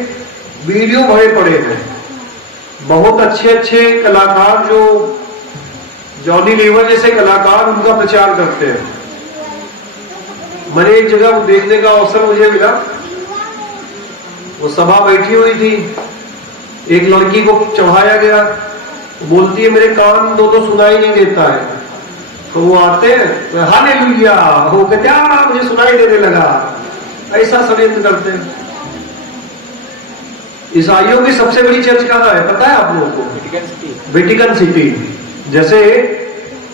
वीडियो भरे पड़े हैं। बहुत अच्छे अच्छे कलाकार जो जॉनी लीवर जैसे कलाकार उनका प्रचार करते हैं। मैंने एक जगह देखने का अवसर मुझे मिला, वो सभा बैठी हुई थी, एक लड़की को चढ़ाया गया, बोलती है मेरे कान दोनों सुनाई नहीं देता है। तो वो आते हैं, हालेलुया, वो कहते हैं मुझे सुनाई देने लगा। ऐसा षड्यंत्र करते हैं। ईसाइयों की सबसे बड़ी चर्च कहाँ है पता है आप लोगों को? Vatican city. जैसे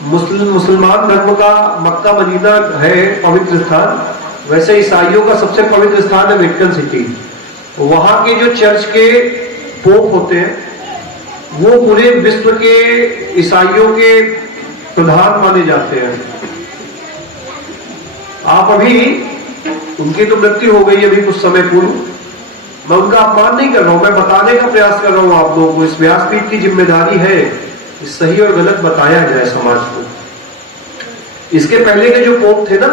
मुसलमान धर्म का मक्का मदीना है पवित्र स्थान, वैसे ईसाइयों का सबसे पवित्र स्थान है वेटिकन सिटी। वहां के जो चर्च के पोप होते हैं वो पूरे विश्व के ईसाइयों के प्रधान माने जाते हैं। आप अभी, उनकी तो मृत्यु हो गई अभी कुछ समय पूर्व, मैं उनका अपमान नहीं कर रहा हूं, मैं बताने का प्रयास कर रहा हूं आप लोगों को। इस व्यासपीठ की जिम्मेदारी है इस सही और गलत बताया जाए समाज को। इसके पहले के जो पोप थे ना,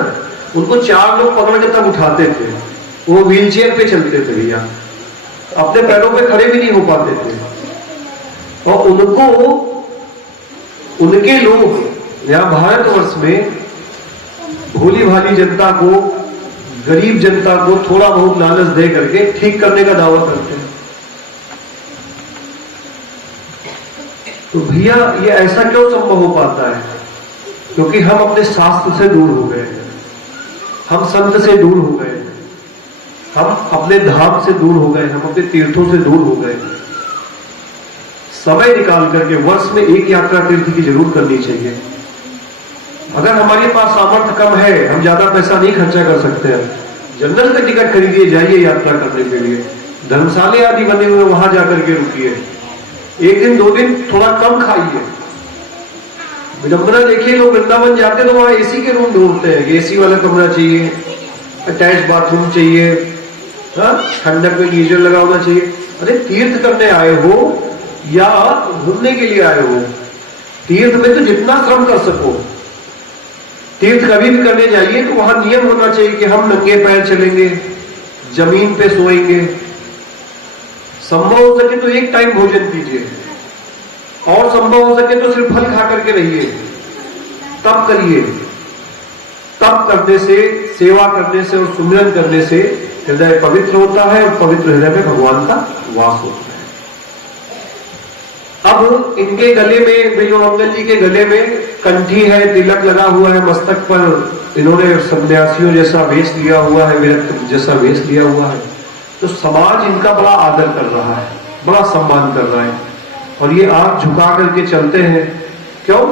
उनको 4 लोग पकड़ के तब उठाते थे, वो व्हील चेयर पे चलते थे भैया, अपने पैरों पे खड़े भी नहीं हो पाते थे। और उनको, उनके लोग यहां भारतवर्ष में भोली भाली जनता को, गरीब जनता को थोड़ा बहुत लालच दे करके ठीक करने का दावा करते हैं। तो भैया ये ऐसा क्यों संभव हो पाता है? क्योंकि हम अपने शास्त्र से दूर हो गए हैं, हम संत से दूर हो गए हैं, हम अपने धाम से दूर हो गए, हम अपने तीर्थों से दूर हो गए। समय निकाल करके वर्ष में एक यात्रा तीर्थ की जरूर करनी चाहिए। अगर हमारे पास सामर्थ्य कम है, हम ज्यादा पैसा नहीं खर्चा कर सकते हैं, जनरल का टिकट खरीदिए, जाइए यात्रा करने के लिए। धर्मशाले आदि बने हुए वहां जाकर के रुकिए, 1 दिन 2 दिन थोड़ा कम खाइए। विडंबना देखिए, लोग वृंदावन जाते तो वहां एसी के रूम ढूंढते हैं, एसी वाला कमरा चाहिए, अटैच बाथरूम चाहिए, ठंडक में गीजर लगा होना चाहिए। अरे तीर्थ करने आए हो या घूमने के लिए आए हो? तीर्थ में तो जितना श्रम कर सको, तीर्थ कभी भी करने जाइए तो वहां नियम होना चाहिए कि हम नंगे पैर चलेंगे, जमीन पे सोएंगे, संभव हो सके तो 1 टाइम भोजन कीजिए, और संभव हो सके तो सिर्फ फल खा करके रहिए। तब करिए, तब करने से, सेवा करने से और सुमिरन करने से हृदय पवित्र होता है, और पवित्र हृदय में भगवान का वास होता है। अब इनके गले में, बिल्वमंगल जी के गले में कंठी है, तिलक लगा हुआ है, मस्तक पर इन्होंने सन्यासियों जैसा वेश लिया हुआ है, विरक्त जैसा वेश लिया हुआ है। तो समाज इनका बड़ा आदर कर रहा है, बड़ा सम्मान कर रहा है, और ये आंख झुका करके चलते हैं। क्यों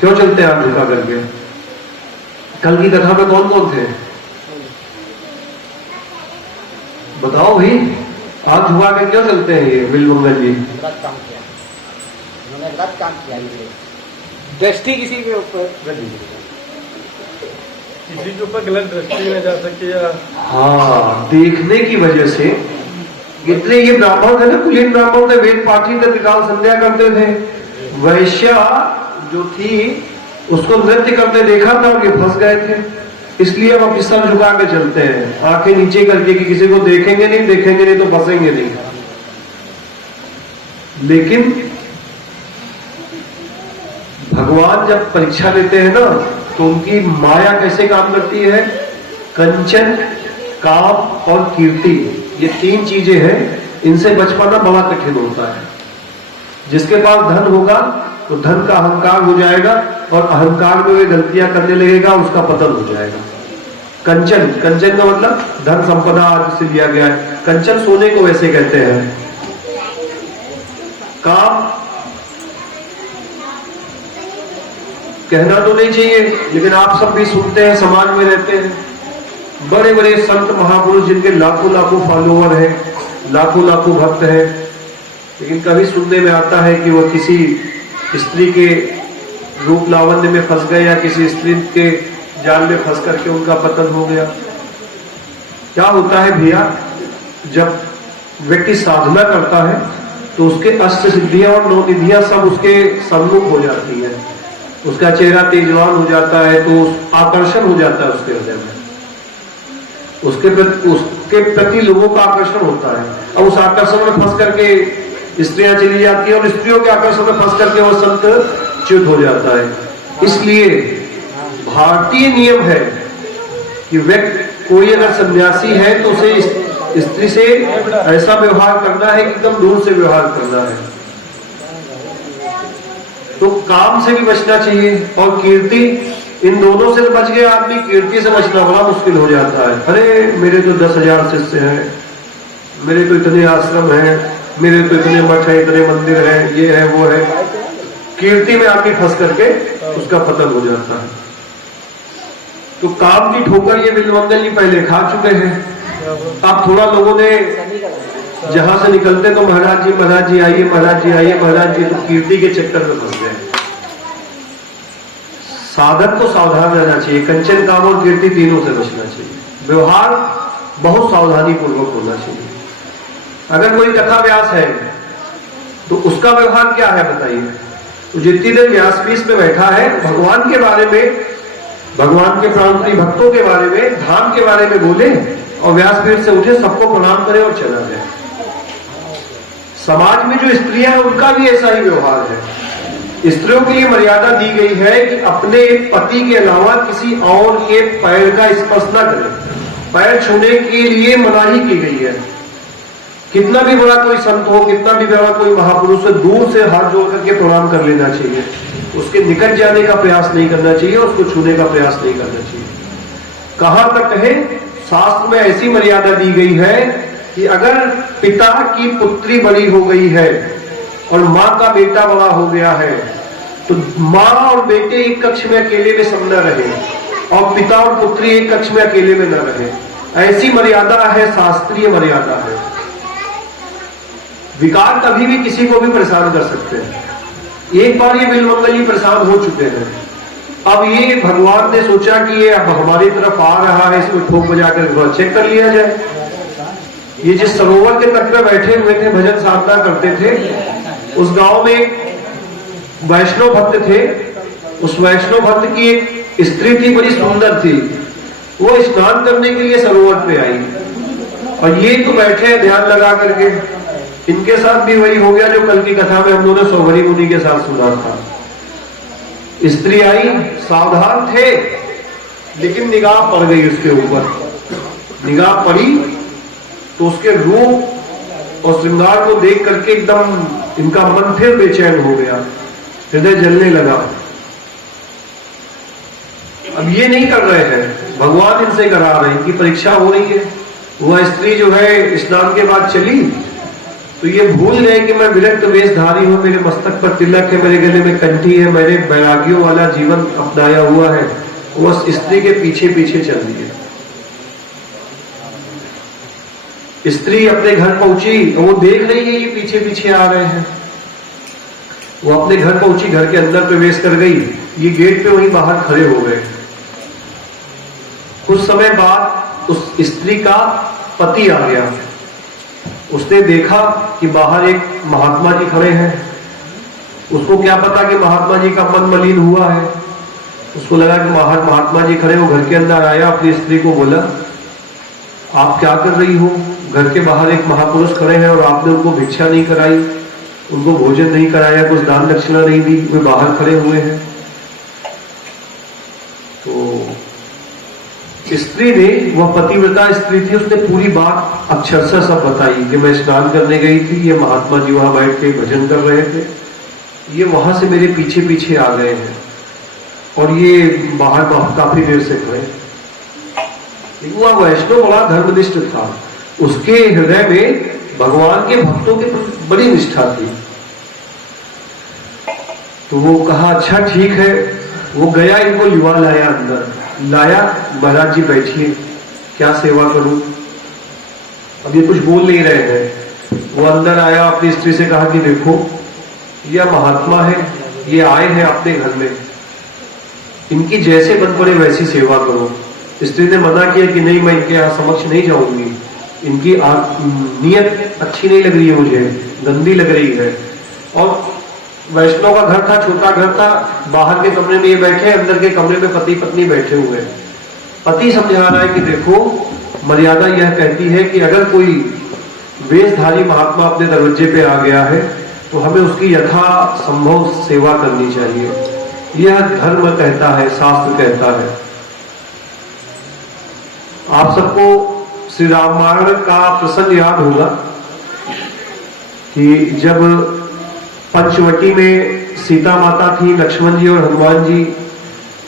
क्यों चलते हैं आंख झुका करके? कल की कथा में कौन कौन थे बताओ भाई? आंख झुका के क्यों चलते हैं ये बिल्वमंगल जी? गलत काम किया, उन्होंने गलत काम किया, ये दृष्टि किसी के ऊपर किसी के ऊपर गलत दृष्टि में जा सके, या हाँ, देखने की वजह से। इतने ये ब्राह्मण थे ना, कुलीन ब्राह्मण थे, वेद पाठी थे, त्रिकाल संध्या करते थे। वैश्या जो थी उसको नृत्य करते देखा था और ये फंस गए थे, इसलिए हम अपनी सर झुका के चलते हैं, आंखें नीचे करके कि किसी को देखेंगे नहीं तो फंसेंगे नहीं। लेकिन भगवान जब परीक्षा लेते हैं ना, तो उनकी माया कैसे काम करती है? कंचन, काम और कीर्ति, ये 3 चीजें हैं, इनसे बच पाना बड़ा कठिन होता है। जिसके पास धन होगा तो धन का अहंकार हो जाएगा, और अहंकार में वे गलतियां करने लगेगा, उसका पतन हो जाएगा। कंचन, कंचन का मतलब धन संपदा आदि से लिया गया है। कंचन सोने को वैसे कहते हैं। काम कहना तो नहीं चाहिए, लेकिन आप सब भी सुनते हैं, समाज में रहते हैं। बड़े बड़े संत महापुरुष जिनके लाखों लाखों फॉलोवर हैं, लाखों लाखों भक्त हैं, लेकिन कभी सुनने में आता है कि वो किसी स्त्री के रूप लावण्य में फंस गए, या किसी स्त्री के जाल में फंस करके उनका पतन हो गया। क्या होता है भैया, जब व्यक्ति साधना करता है तो उसके अष्ट सिद्धियां और 9 निधियां सब उसके सम्मुख हो जाती है, उसका चेहरा तेजवान हो जाता है, तो आकर्षण हो जाता है उसके हृदय में, उसके प्रति लोगों का आकर्षण होता है। अब उस आकर्षण में फंस करके स्त्रियां चली जाती है और स्त्रियों के आकर्षण में फंस करके वो संत च्युत हो जाता है। इसलिए भारतीय नियम है कि व्यक्ति कोई अगर सन्यासी है तो उसे स्त्री से ऐसा व्यवहार करना है कि एकदम दूर से व्यवहार करना है। तो काम से भी बचना चाहिए और कीर्ति, इन दोनों से बच गया आदमी, कीर्ति से बचना बड़ा मुश्किल हो जाता है। अरे मेरे तो 10,000 शिष्य हैं, मेरे तो इतने आश्रम हैं, मेरे तो इतने मठ है, इतने मंदिर हैं, ये है वो है। कीर्ति में आके फंस करके उसका पतन हो जाता है। तो काम की ठोकर ये बिल्वंगल जी पहले खा चुके हैं। अब थोड़ा लोगों ने जहां से निकलते तो महाराज जी आइए, महाराज जी आइए, महाराज जी, तो कीर्ति के चक्कर में फंस गए। साधक तो सावधान रहना चाहिए, कंचन काम और कीर्ति तीनों से बचना चाहिए। व्यवहार बहुत सावधानी पूर्वक होना चाहिए। अगर कोई कथा व्यास है तो उसका व्यवहार क्या है बताइए। तो जितनी देर व्यासपीठ पे बैठा है भगवान के बारे में, भगवान के प्राणप्रिय भक्तों के बारे में, धाम के बारे में बोले और व्यासपीठ से उठे, सबको प्रणाम करे और चला जाए। समाज में जो स्त्रियां हैं उनका भी ऐसा ही व्यवहार है। स्त्रियों के लिए मर्यादा दी गई है कि अपने पति के अलावा किसी और के पैर का स्पर्श न करें। पैर छूने के लिए मनाही की गई है। कितना भी बड़ा कोई संत हो, कितना भी बड़ा कोई महापुरुष हो, दूर से हाथ जोड़ करके प्रणाम कर लेना चाहिए। उसके निकट जाने का प्रयास नहीं करना चाहिए, उसको छूने का प्रयास नहीं करना चाहिए। कहां तक है, शास्त्र में ऐसी मर्यादा दी गई है कि अगर पिता की पुत्री बड़ी हो गई है और माँ का बेटा बड़ा हो गया है तो माँ और बेटे एक कक्ष में अकेले में सब न रहे और पिता और पुत्री एक कक्ष में अकेले में न रहे। ऐसी मर्यादा है, शास्त्रीय मर्यादा है। विकार कभी भी किसी को भी परेशान कर सकते हैं। एक बार ये बिल्वंगल जी परेशान हो चुके हैं। अब ये भगवान ने सोचा कि ये अब हमारी तरफ आ रहा है, इसको ठोक बजा कर चेक कर लिया जाए। ये जिस सरोवर के तट पर बैठे हुए थे, भजन साधना करते थे, उस गांव में एक वैष्णव भक्त थे। उस वैष्णव भक्त की एक स्त्री थी, बड़ी सुंदर थी। वो स्नान करने के लिए सरोवर पे आई और ये तो बैठे ध्यान लगा करके। इनके साथ भी वही हो गया जो कल की कथा में हम लोगों ने सौभरी मुनि के साथ सुना था। स्त्री आई, सावधान थे, लेकिन निगाह पड़ गई उसके ऊपर। निगाह पड़ी तो उसके रूप और श्रृंगार को देख करके एकदम इनका मन फिर बेचैन हो गया, हृदय जलने लगा। अब ये नहीं कर रहे हैं, भगवान इनसे करा रहे हैं कि परीक्षा हो रही है। वह स्त्री जो है स्नान के बाद चली तो ये भूल गए कि मैं विरक्त वेशधारी हूं, मेरे मस्तक पर तिलक है, मेरे गले में कंठी है, मैंने वैरागियों वाला जीवन अपनाया हुआ है। वो स्त्री के पीछे पीछे चल रही है। स्त्री अपने घर पहुंची और वो देख रही है ये पीछे पीछे आ रहे हैं। वो अपने घर पहुंची, घर के अंदर प्रवेश कर गई। ये गेट पे वहीं बाहर खड़े हो गए। कुछ समय बाद उस स्त्री का पति आ गया। उसने देखा कि बाहर एक महात्मा जी खड़े हैं। उसको क्या पता कि महात्मा जी का मन मलिन हुआ है। उसको लगा कि बाहर महात्मा जी खड़े हो। घर के अंदर आया, अपनी स्त्री को बोला, आप क्या कर रही हो? घर के बाहर एक महापुरुष खड़े हैं और आपने उनको भिक्षा नहीं कराई, उनको भोजन नहीं कराया, कुछ दान दक्षिणा नहीं दी, वे बाहर खड़े हुए हैं। तो स्त्री ने, वह पतिव्रता स्त्री थी, उसने पूरी बात अक्षरशः सब बताई कि मैं स्नान करने गई थी, ये महात्मा जी वहां बैठ के भजन कर रहे थे, ये वहां से मेरे पीछे पीछे आ गए हैं और ये बाहर काफी देर से खड़े। वह वैष्णव बड़ा धर्मनिष्ठ था। उसके हृदय में भगवान के भक्तों के प्रति बड़ी निष्ठा थी। तो वो कहा अच्छा ठीक है। वो गया, इनको युवा लाया, अंदर लाया, महाराज जी बैठिए, क्या सेवा करूं? अब ये कुछ बोल नहीं रहे हैं। वो अंदर आया, अपनी स्त्री से कहा कि देखो यह महात्मा है, ये आए हैं अपने घर में, इनकी जैसे बन पड़े वैसी सेवा करो। स्त्री ने मना किया कि नहीं, मैं इनके यहाँ समक्ष नहीं जाऊंगी, इनकी नियत अच्छी नहीं लग रही है, मुझे गंदी लग रही है। और वैष्णव का घर था, छोटा घर था, बाहर के कमरे में ये बैठे, अंदर के कमरे में पति पत्नी बैठे हुए हैं। पति समझा रहा है कि देखो मर्यादा यह कहती है कि अगर कोई वेशधारी महात्मा अपने दरवाजे पे आ गया है तो हमें उसकी यथा संभव सेवा करनी चाहिए। यह धर्म कहता है, शास्त्र कहता है। आप सबको श्री रामायण का प्रसंग याद होगा कि जब पंचवटी में सीता माता थी, लक्ष्मण जी और हनुमान जी,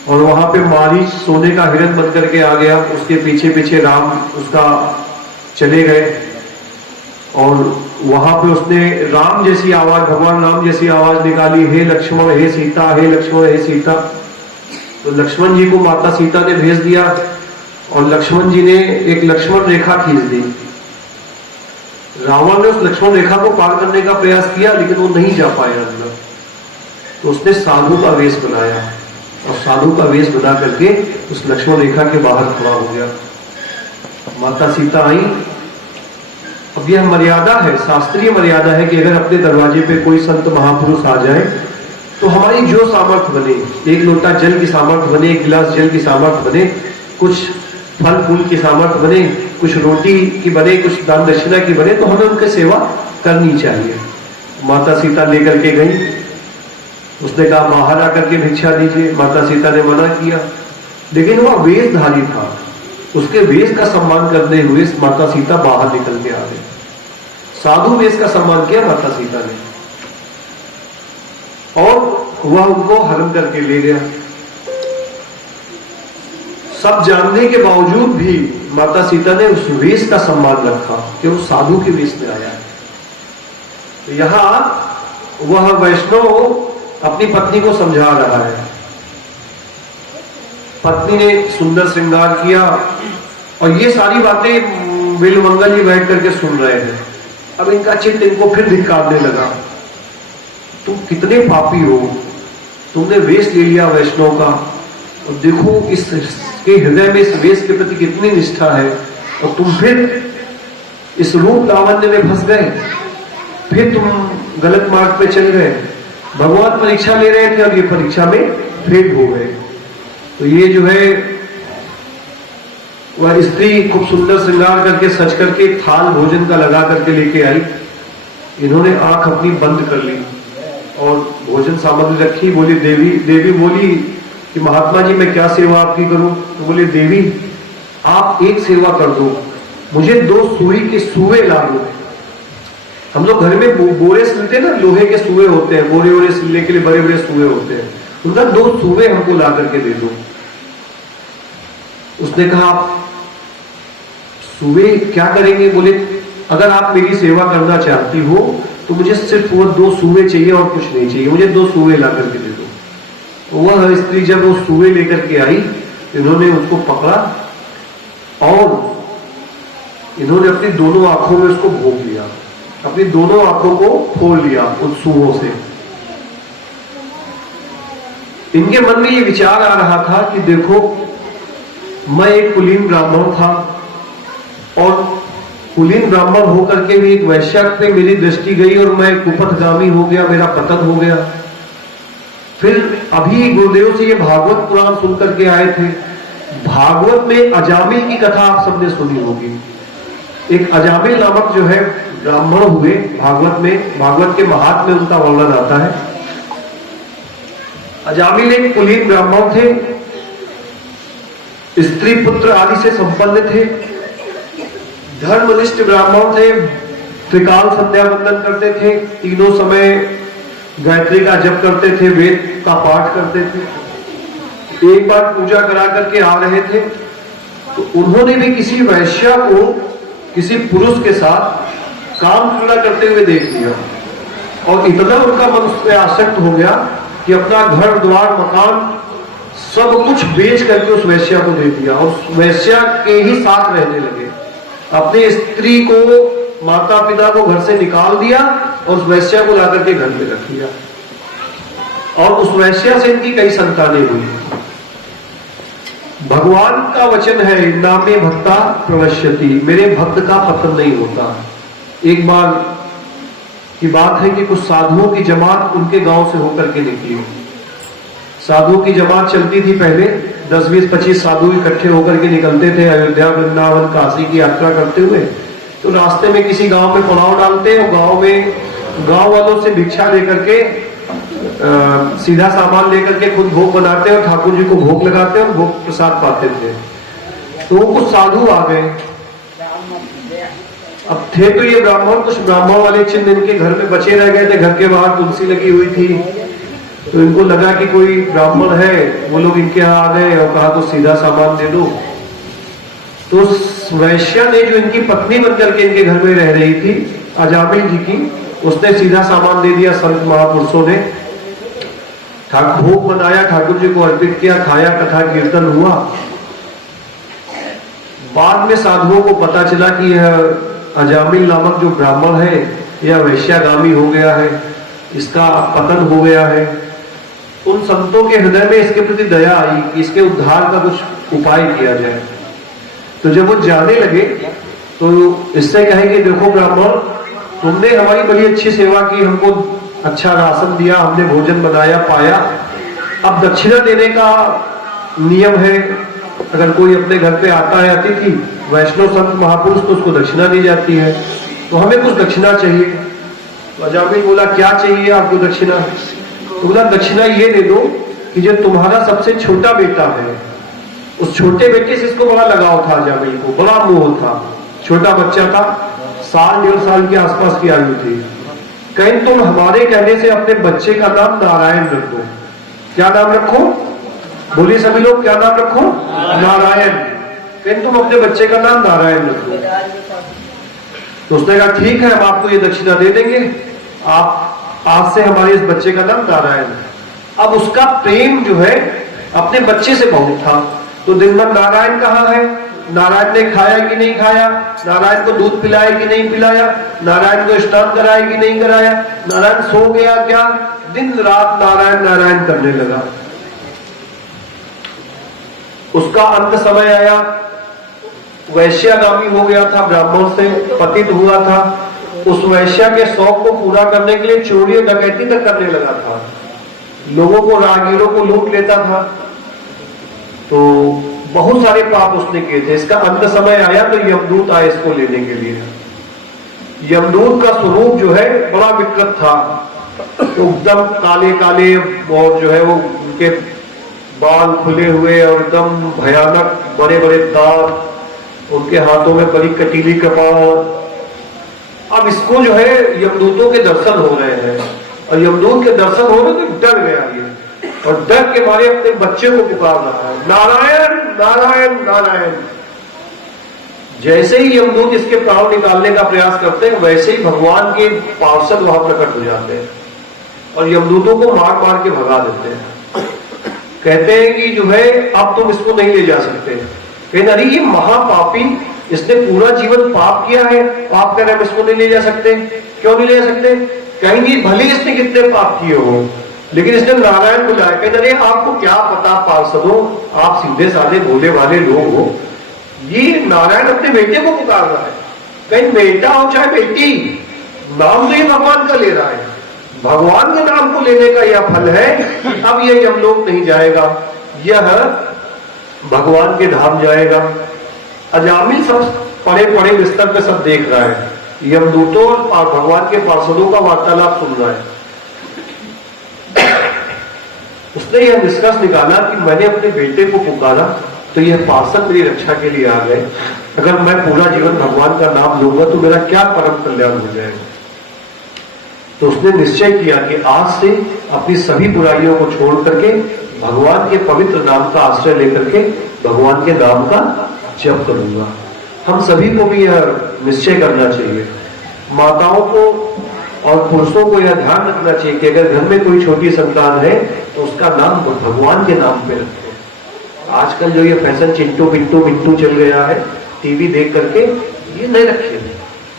और वहां पे मारीच सोने का हिरण बन करके आ गया, उसके पीछे पीछे राम उसका चले गए और वहां पे उसने राम जैसी आवाज, भगवान राम जैसी आवाज निकाली, हे लक्ष्मण हे सीता, हे लक्ष्मण हे सीता। तो लक्ष्मण जी को माता सीता ने भेज दिया और लक्ष्मण जी ने एक लक्ष्मण रेखा खींच दी। रावण ने उस लक्ष्मण रेखा को पार करने का प्रयास किया लेकिन वो नहीं जा पाया अंदर। तो उसने साधु का वेश बनाया और साधु का वेश बना करके उस लक्ष्मण रेखा के बाहर खड़ा हो गया। माता सीता आई। अब यह मर्यादा है, शास्त्रीय मर्यादा है कि अगर अपने दरवाजे पे कोई संत महापुरुष आ जाए तो हमारी जो सामर्थ्य बने, एक लोटा जल की सामर्थ्य बने, एक गिलास जल की सामर्थ्य बने, कुछ फल फूल की सामर्थ्य बने, कुछ रोटी की बने, कुछ दान दक्षिणा की बने, तो हमें उनकी सेवा करनी चाहिए। माता सीता लेकर के गई। उसने कहा बाहर आकर के भिक्षा दीजिए। माता सीता ने मना किया लेकिन वह वेशधारी था, उसके वेश का सम्मान करते हुए माता सीता बाहर निकल के आ गई। साधु वेश का सम्मान किया माता सीता ने और वह उनको हरण करके ले गया। सब जानने के बावजूद भी माता सीता ने उस वेश का सम्मान रखा कि वो साधु के वेश में आया है। तो यहां वह वैष्णव अपनी पत्नी को समझा रहा है। पत्नी ने सुंदर श्रृंगार किया और ये सारी बातें बिलमंगल जी बैठ करके सुन रहे हैं। अब इनका चित्त इनको फिर धिक्कारने लगा। तुम कितने पापी हो, तुमने वेश ले लिया वैष्णव का और देखो इसके हृदय में इस वेश के प्रति कितनी निष्ठा है और तुम फिर इस रूप लावण्य में फंस गए, फिर तुम गलत मार्ग पे चल गए। भगवान परीक्षा ले रहे थे और ये परीक्षा में फेल हो गए। तो ये जो है वह स्त्री खूब सुंदर श्रृंगार करके सज करके थाल भोजन का लगा करके लेके आई। इन्होंने आंख अपनी बंद कर ली और भोजन सामग्री रखी। बोली देवी बोली कि महात्मा जी मैं क्या सेवा आपकी करूं? तो बोले देवी आप एक सेवा कर दो, मुझे 2 सुई के सुए ला दो। हम लोग घर में बोरे सिलते ना, लोहे के सुए होते हैं, बोरे वोरे सिलने के लिए बड़े बड़े सुए होते हैं, उनका 2 सुए हमको ला करके दे दो। उसने कहा सुए क्या करेंगे? बोले अगर आप मेरी सेवा करना चाहती हो तो मुझे सिर्फ वो 2 सुए चाहिए और कुछ नहीं चाहिए, मुझे 2 सुए ला करके दे दो। वह स्त्री जब वो सुए लेकर के आई, इन्होंने उसको पकड़ा और इन्होंने अपनी दोनों आंखों में उसको भोग लिया, अपनी दोनों आंखों को फोड़ लिया उन सुओं से। इनके मन में ये विचार आ रहा था कि देखो मैं एक कुलीन ब्राह्मण था और कुलीन ब्राह्मण होकर के भी एक वैश्या पे मेरी दृष्टि गई और मैं कुपथगामी हो गया, मेरा पतन हो गया। फिर अभी गुरुदेव से ये भागवत पुराण सुन करके आए थे। भागवत में अजामिल की कथा आप सबने सुनी होगी। एक अजामिल नामक जो है ब्राह्मण हुए भागवत में, भागवत के महात्म्य में उनका वर्णन आता है। अजामिल एक कुलीन ब्राह्मण थे, स्त्री पुत्र आदि से संपन्न थे, धर्मनिष्ठ ब्राह्मण थे, त्रिकाल संध्या वंदन करते थे, तीनों समय गायत्री का जप करते थे, वेद का पाठ करते थे। एक बार पूजा करा करके आ रहे थे तो उन्होंने भी किसी वैश्या को किसी पुरुष के साथ काम क्रीड़ा करते हुए देख लिया और इतना उनका मन उस पर आसक्त हो गया कि अपना घर द्वार मकान सब कुछ बेच करके उस वैश्या को दे दिया और उस वैश्या के ही साथ रहने लगे। अपनी स्त्री को, माता पिता को घर से निकाल दिया और उस वैश्या को ला करके घर में रख लिया और उस वैश्या से इनकी कई संतानें हुई। भगवान का वचन है नामे भक्ता प्रवश्यति, मेरे भक्त का पतन नहीं होता। एक बार की बात है कि कुछ साधुओं की जमात उनके गांव से होकर के निकली। साधुओं की जमात चलती थी पहले, 10, 20, 25 साधु इकट्ठे होकर के निकलते थे अयोध्या, वृंदावन, काशी की यात्रा करते हुए। तो रास्ते में किसी गांव में पड़ाव डालते और गांव वालों से भिक्षा लेकर के सीधा सामान लेकर के खुद भोग बनाते और ठाकुर जी को भोग लगाते और भोग प्रसाद पाते थे। तो वो कुछ साधु आ गए। अब थे तो ये ब्राह्मण, कुछ ब्राह्मण वाले चिन्ह इनके घर में बचे रह गए थे। घर के बाहर तुलसी लगी हुई थी, तो इनको लगा कि कोई ब्राह्मण है, वो लोग इनके यहाँ आ गए और कहा तो सीधा सामान दे दो। तो वैश्या ने, जो इनकी पत्नी बनकर के इनके घर में रह रही थी, अजामिल जी की, उसने सीधा सामान दे दिया। संत महापुरुषों ने भोग बनाया, ठाकुर जी को अर्पित किया, खाया, कथा कीर्तन हुआ। बाद में साधुओं को पता चला कि यह अजामिल नामक जो ब्राह्मण है यह वैश्यागामी हो गया है, इसका पतन हो गया है। उन संतों के हृदय में इसके प्रति दया आई कि इसके उद्धार का कुछ उपाय किया जाए। तो जब वो जाने लगे तो इससे कहे कि देखो ब्राह्मण, तुमने हमारी बड़ी अच्छी सेवा की, हमको अच्छा राशन दिया, हमने भोजन बनाया पाया। अब दक्षिणा देने का नियम है, अगर कोई अपने घर पे आता है अतिथि, वैष्णव संत महापुरुष, तो उसको दक्षिणा दी जाती है, तो हमें कुछ दक्षिणा चाहिए। तो अजामिल बोला क्या चाहिए आपको दक्षिणा? तो बोला दक्षिणा ये दे दो कि जो तुम्हारा सबसे छोटा बेटा है, उस छोटे बेटे से इसको बड़ा लगाव था, अजामिल को बड़ा मोह था। छोटा बच्चा था, 1.5 साल के आसपास की आयु थी। कहीं तुम हमारे कहने से अपने बच्चे का नाम नारायण रख दो। क्या नाम रखो? बोलिए सभी लोग, क्या नाम रखो? नारायण। कहीं तुम अपने बच्चे का नाम नारायण रखो। तो उसने कहा ठीक है, हम आपको ये दक्षिणा दे देंगे, आप आज से हमारे इस बच्चे का नाम नारायण है। अब उसका प्रेम जो है अपने बच्चे से बहुत था, तो दिन भर नारायण कहाँ है, नारायण ने खाया कि नहीं खाया, नारायण को दूध पिलाया कि नहीं पिलाया, नारायण को स्नान कराया कि नहीं कराया, नारायण सो गया क्या, दिन रात नारायण नारायण करने लगा। उसका अंत समय आया, वैश्यागामी हो गया था, ब्राह्मण से पतित हुआ था। उस वैश्या के शौक को पूरा करने के लिए चोरी और डकैती तक करने लगा था, लोगों को, राहगीरों को लूट लेता था। तो बहुत सारे पाप उसने किए थे। इसका अंत समय आया तो यमदूत आए इसको लेने के लिए। यमदूत का स्वरूप जो है बड़ा विकृत था, तो एकदम काले काले, और जो है वो उनके बाल खुले हुए और एकदम भयानक बड़े बड़े दांत, उनके हाथों में बड़ी कटीली कपाल। अब इसको जो है यमदूतों के दर्शन हो रहे हैं, और यमदूत के दर्शन हो रहे तो डर गया ये, और डर के मारे अपने बच्चे को पुकार रहा है, नारायण नारायण नारायण। जैसे ही यमदूत इसके प्राण निकालने का प्रयास करते हैं, वैसे ही भगवान के पार्षद वहां प्रकट हो जाते हैं और यमदूतों को मार मार के भगा देते हैं। कहते हैं कि जो है अब तुम इसको नहीं ले जा सकते। कहते अरे ये महापापी, इसने पूरा जीवन पाप किया है, पाप कर इसको नहीं ले जा सकते। क्यों नहीं ले जा सकते? कहेंगे भले इसने कितने पाप किए हो, लेकिन इसने नारायण बुलाया। कहते अरे आपको क्या पता पार्षदों, आप सीधे साधे भोले वाले लोग हो, ये नारायण अपने बेटे को पुकार रहा है। कहीं बेटा हो चाहे बेटी, नाम तो ये भगवान का ले रहा है, भगवान के नाम को लेने का यह फल है। अब ये यमलोक नहीं जाएगा, यह भगवान के धाम जाएगा। अजामिल सब पड़े पड़े बिस्तर पे सब देख रहा है, यमदूतों और भगवान के पार्षदों का वार्तालाप सुन रहा है। उसने यह निष्कर्ष निकाला कि मैंने अपने बेटे को पुकारा तो यह पार्षद मेरी रक्षा के लिए आ गए, अगर मैं पूरा जीवन भगवान का नाम लूंगा तो मेरा क्या परम कल्याण हो जाएगा। तो उसने निश्चय किया कि आज से अपनी सभी बुराइयों को छोड़ करके भगवान के पवित्र नाम का आश्रय लेकर के भगवान के नाम का जप करूंगा। हम सभी को भी यह निश्चय करना चाहिए। माताओं को और पुरुषों को यह ध्यान रखना चाहिए कि अगर घर में कोई छोटी संतान है तो उसका नाम भगवान के नाम पे रखें। आजकल जो ये फैशन चिंटू पिंटू मिंटू चल गया है टीवी देख करके, ये नहीं रखे,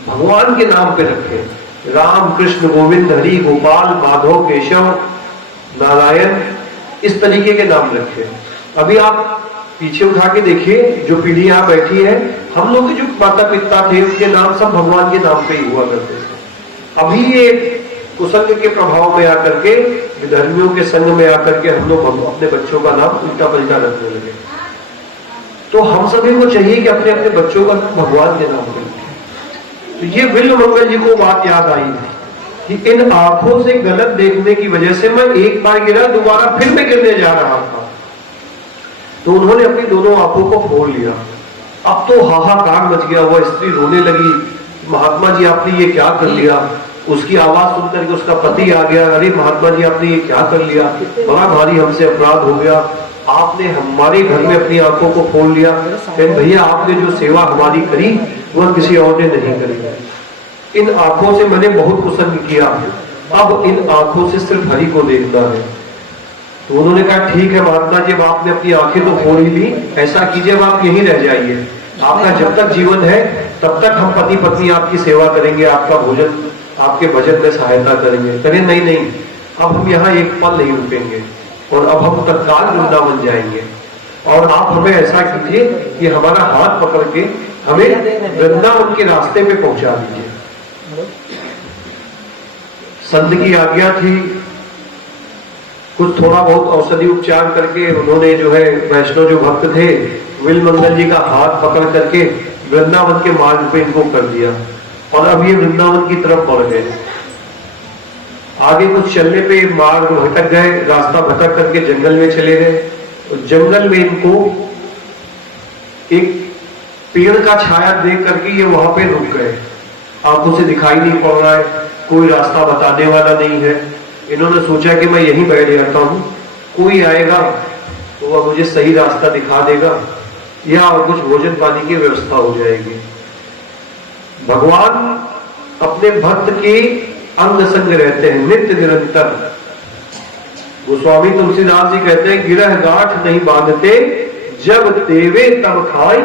भगवान के नाम पे रखे। राम कृष्ण गोविंद हरि गोपाल माधव केशव नारायण, इस तरीके के नाम रखे। अभी आप पीछे उठा के देखिए, जो पीढ़ी यहाँ बैठी है, हम लोग के जो माता पिता थे उनके नाम सब भगवान के नाम पे ही हुआ करते थे। अभी ये कुसंग के प्रभाव में आकर के, विधर्मियों के संग में आकर के हम लोग अपने बच्चों का नाम उल्टा पलटा रखने लगे। तो हम सभी को चाहिए कि अपने अपने बच्चों का नाम भगवान के नाम पे रखें। तो ये विल्व मंगल जी को बात याद आई कि इन आंखों से गलत देखने की वजह से मैं एक बार गिरा, दोबारा फिर मैं गिरने जा रहा था। तो उन्होंने अपनी दोनों आंखों को फोड़ लिया। अब तो हाहाकार मच गया, वह स्त्री रोने लगी, महात्मा जी आपने ये क्या कर लिया। उसकी आवाज सुनकर के उसका पति आ गया, अरे महात्मा जी आपने ये क्या कर लिया, बड़ा भारी हमसे अपराध हो गया, आपने हमारे घर में अपनी आंखों को फोड़ लिया। भैया आपने जो सेवा हमारी करी वह किसी और ने नहीं करी। इन आंखों से मैंने बहुत कुसंग किया, अब इन आंखों से सिर्फ हरि को देखना है। तो उन्होंने कहा ठीक है महात्मा जी, अब आपने अपनी आंखें तो फोड़ ही ली, ऐसा कीजिए अब आप यहीं रह जाइए, आपका जब तक जीवन है तब तक हम पति पत्नी आपकी सेवा करेंगे, आपका भोजन आपके भजन में सहायता करेंगे। करें नहीं नहीं, अब हम यहाँ एक पल नहीं रुकेंगे और अब हम तत्काल वृंदावन जाएंगे और आप हमें ऐसा कीजिए कि हमारा हाथ पकड़ के हमें वृंदावन के रास्ते पे पहुंचा दीजिए। संत की आज्ञा थी, कुछ थोड़ा बहुत औषधि उपचार करके उन्होंने जो है वैष्णव जो भक्त थे विल्व मंगल जी का हाथ पकड़ करके वृंदावन के मार्ग पे इनको कर दिया और अब ये वृंदावन की तरफ बढ़ गए। आगे कुछ चलने पे मार्ग भटक गए, रास्ता भटक करके जंगल में चले गए। तो जंगल में इनको एक पेड़ का छाया देख करके ये वहां पे रुक गए। आंखों से दिखाई नहीं पड़ रहा है, कोई रास्ता बताने वाला नहीं है। इन्होंने सोचा कि मैं यहीं बैठ जाता हूं, कोई आएगा तो वह मुझे सही रास्ता दिखा देगा या कुछ भोजन पानी की व्यवस्था हो जाएगी। भगवान अपने भक्त के अंग संग रहते हैं नित्य निरंतर। गोस्वामी तुलसीदास जी कहते हैं गिरह गांठ नहीं बांधते, जब देवे तब खाए,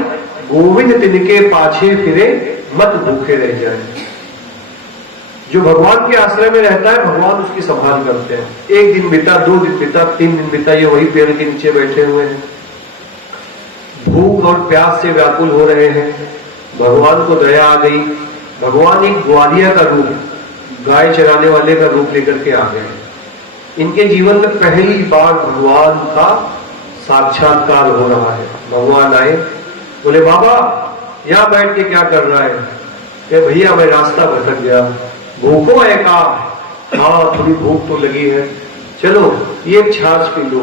गोविंद तिनके पाछे फिरे, मत भूखे रह जाए। जो भगवान के आश्रय में रहता है भगवान उसकी संभाल करते हैं। एक दिन बीता, 2 दिन बीता, 3 दिन बीता, ये वही पेड़ के नीचे बैठे हुए हैं, भूख और प्यास से व्याकुल हो रहे हैं। भगवान को दया आ गई, भगवान एक ग्वालिया का रूप, गाय चराने वाले का रूप लेकर के आ गए। इनके जीवन में पहली बार भगवान का साक्षात्कार हो रहा है। भगवान आए, बोले बाबा यहां बैठ के क्या कर रहा है? भैया मैं रास्ता भटक गया, भूखो है का? हाँ थोड़ी भूख तो लगी है, चलो ये छाछ पी लो।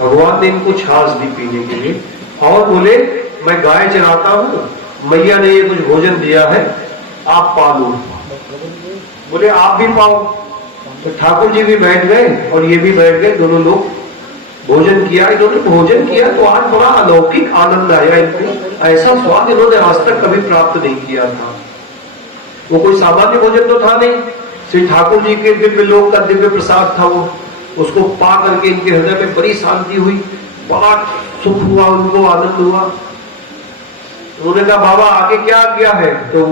भगवान ने इनको छाछ दी पीने के लिए और बोले मैं गाय चराता हूं, मैया ने ये कुछ भोजन दिया है, आप पा लो। बोले आप भी पाओ। तो ठाकुर जी भी बैठ गए और ये भी बैठ गए, दोनों लोग भोजन किया। इन्होंने भोजन किया तो आज बड़ा अलौकिक आनंद आया इनको, ऐसा स्वाद इन्होंने आज तक कभी प्राप्त नहीं किया था। वो कोई सामान्य भोजन तो था नहीं, श्री ठाकुर जी के दिव्य लोक का दिव्य प्रसाद था वो। उसको पा करके इनके हृदय में बड़ी शांति हुई, बड़ा सुख हुआ, उनको आनंद हुआ। उन्होंने कहा बाबा आगे क्या आज्ञा है? तो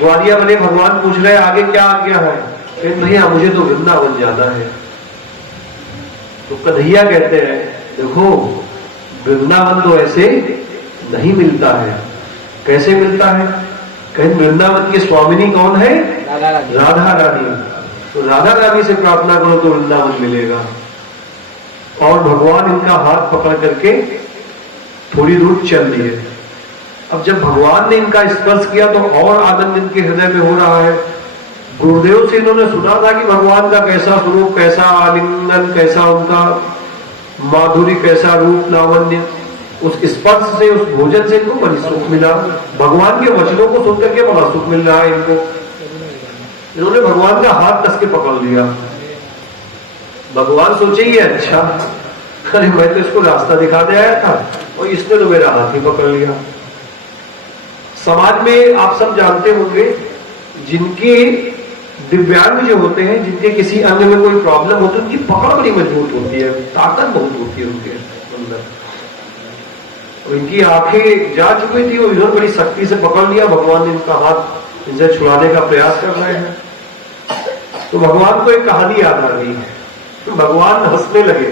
ग्वालिया बने भगवान पूछ रहे आगे क्या आज्ञा है? भैया मुझे तो वृंदावन जाना है। तो कन्हैया कहते हैं देखो वृंदावन तो ऐसे नहीं मिलता है। कैसे मिलता है? कहीं वृंदावन की स्वामिनी कौन है? राधा रानी। तो राधा रानी से प्रार्थना करो तो वृंदावन मिलेगा। और भगवान इनका हाथ पकड़ करके थोड़ी दूर चल दिए। अब जब भगवान ने इनका स्पर्श किया तो और आनंद इनके हृदय में हो रहा है। गुरुदेव से इन्होंने सुना था कि भगवान का कैसा स्वरूप, कैसा आलिंगन, कैसा उनका माधुरी, कैसा रूप लावण्य। उस स्पर्श से, उस भोजन से इनको बड़ी सुख मिला। भगवान के वचनों को सुनकर के बड़ा सुख मिल रहा है इनको। इन्होंने भगवान का हाथ कस के पकड़ लिया। भगवान सोचे ये अच्छा, अरे मैं तो इसको रास्ता दिखाने आया था और इसने तो मेरा हाथ ही पकड़ लिया। समाज में आप सब जानते होंगे जिनके दिव्यांग जो होते हैं, जिनके किसी अंग में कोई प्रॉब्लम होती है, उनकी पकड़ बड़ी मजबूत होती है, ताकत बहुत होती है उनके अंदर। और इनकी आंखें जा चुकी थी और इन्होंने बड़ी सख्ती से पकड़ लिया। भगवान ने इनका हाथ इनसे छुड़ाने का प्रयास कर रहे हैं। तो भगवान को एक कहानी याद आ गई, तो भगवान हंसने लगे।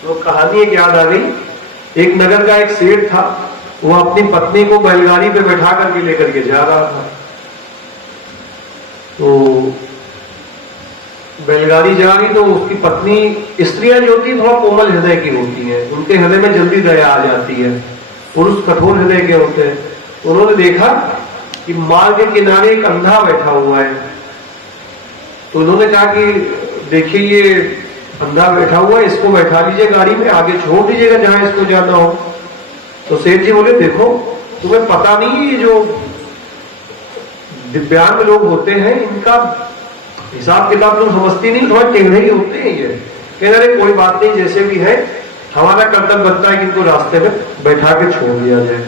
तो कहानी एक याद आ गई। एक नगर का एक सेठ था, वो अपनी पत्नी को बैलगाड़ी पे बैठा करके लेकर के जा रहा था। तो बैलगाड़ी जा रही तो उसकी पत्नी, स्त्रियां जो होती है थोड़ा कोमल हृदय की होती हैं, उनके हृदय में जल्दी दया आ जाती है। पुरुष कठोर हृदय के होते हैं। उन्होंने देखा कि मार्ग के किनारे एक अंधा बैठा हुआ है। तो उन्होंने कहा कि देखिए ये अंधा बैठा हुआ है, इसको बैठा लीजिए गाड़ी में, आगे छोड़ दीजिएगा जहां इसको जाना हो। तो सेठ जी बोले देखो तुम्हें पता नहीं, ये जो दिव्यांग लोग होते हैं इनका हिसाब किताब तुम समझती नहीं, थोड़ा टेढ़े ही होते हैं ये। कह रहे कोई बात नहीं, जैसे भी है हमारा कर्तव्य बनता है कि इनको रास्ते में बैठा के छोड़ दिया जाए।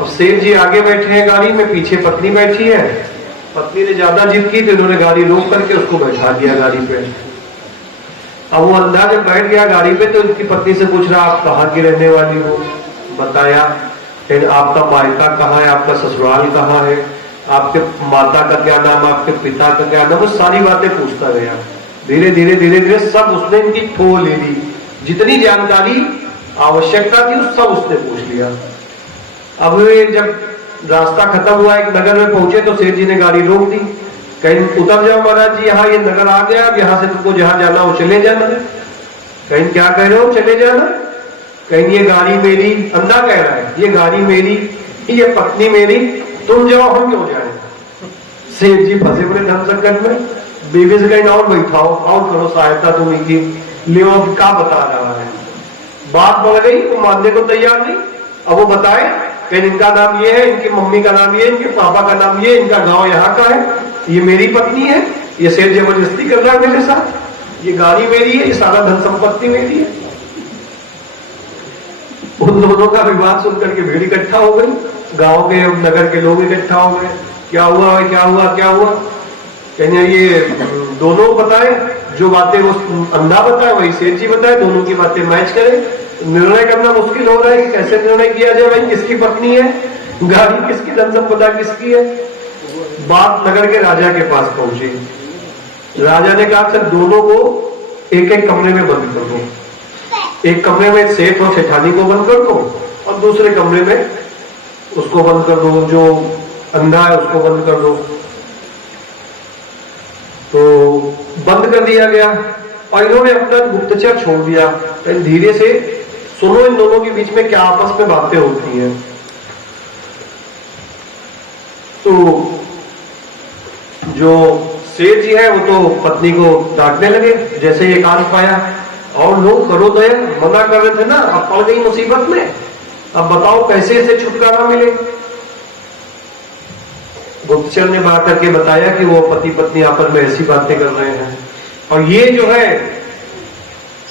अब सेठ जी आगे बैठे हैं गाड़ी में, पीछे पत्नी बैठी है। पत्नी ने ज्यादा जिद की तो इन्होंने गाड़ी रोक करके उसको बैठा दिया गाड़ी पे। अब वो अंधा जब बैठ गया गाड़ी पे तो उसकी पत्नी से पूछ रहा आप कहाँ की रहने वाली हो, बताया। फिर आपका मायका कहाँ है, आपका ससुराल कहाँ है, आपके माता का क्या नाम, आपके पिता का क्या नाम, वो सारी बातें पूछता गया। धीरे धीरे धीरे धीरे सब उसने इनकी खो ले ली, जितनी जानकारी आवश्यकता थी उस सब उसने पूछ लिया। अब जब रास्ता खत्म हुआ, एक नगर में पहुंचे तो सेठ जी ने गाड़ी रोक दी। कहीं उतर जाओ महाराज जी, यहाँ ये नगर आ गया, अब यहाँ से तुमको जहां जाना हो चले जाना। कहीं क्या कह रहे हो चले जाना, कहीं ये गाड़ी मेरी, अंधा कह रहा है ये गाड़ी मेरी, ये पत्नी मेरी, तुम जाओ हम क्यों जाए। सेठ जी फंसे बड़े धन संकट में, बीवी से कहीं और बैठाओ और करो सहायता तुम्हें की, लियो अब क्या बता रहा है। बात बढ़ गई, वो मानने को तैयार नहीं। अब वो बताए कि इनका नाम ये है, इनकी मम्मी का नाम ये, इनके पापा का नाम ये, इनका गांव यहाँ का है, ये मेरी पत्नी है, ये सेठ जबरदस्ती कर रहा है मेरे साथ, ये गाड़ी मेरी है, ये सारा धन संपत्ति मेरी है। उन दोनों का विवाद सुनकर के भीड़ इकट्ठा हो गई, गांव के नगर के लोग इकट्ठा हो गए। क्या हुआ भाई, क्या हुआ क्या हुआ। कहने ये दोनों बताए, जो बातें वो अंधा बताए वही सेठ जी बताए, दोनों की बातें मैच करें। निर्णय करना मुश्किल हो रहा है कि कैसे निर्णय किया जाए, भाई किसकी पत्नी है, गाड़ी किसकी, धन संपदा किसकी है। बात नगर के राजा के पास पहुंची। राजा ने कहा सर दोनों को एक एक कमरे में बंद कर दो, एक कमरे में सेठ और सेठानी को बंद कर दो और दूसरे कमरे में उसको बंद कर दो, जो अंधा है उसको बंद कर दो। तो बंद कर दिया गया और इन्होंने अपना गुप्तचर छोड़ दिया। धीरे से सुनो इन दोनों के बीच में क्या आपस में बातें होती हैं। तो जो सेठ जी है वो तो पत्नी को डांटने लगे जैसे ये कान पाया, और लोग करो दया मना कर रहे थे ना, अब पड़ गई मुसीबत में, अब बताओ कैसे इसे छुटकारा मिले। गुप्तचर ने बात करके बताया कि वो पति पत्नी आपस में ऐसी बातें कर रहे हैं। और ये जो है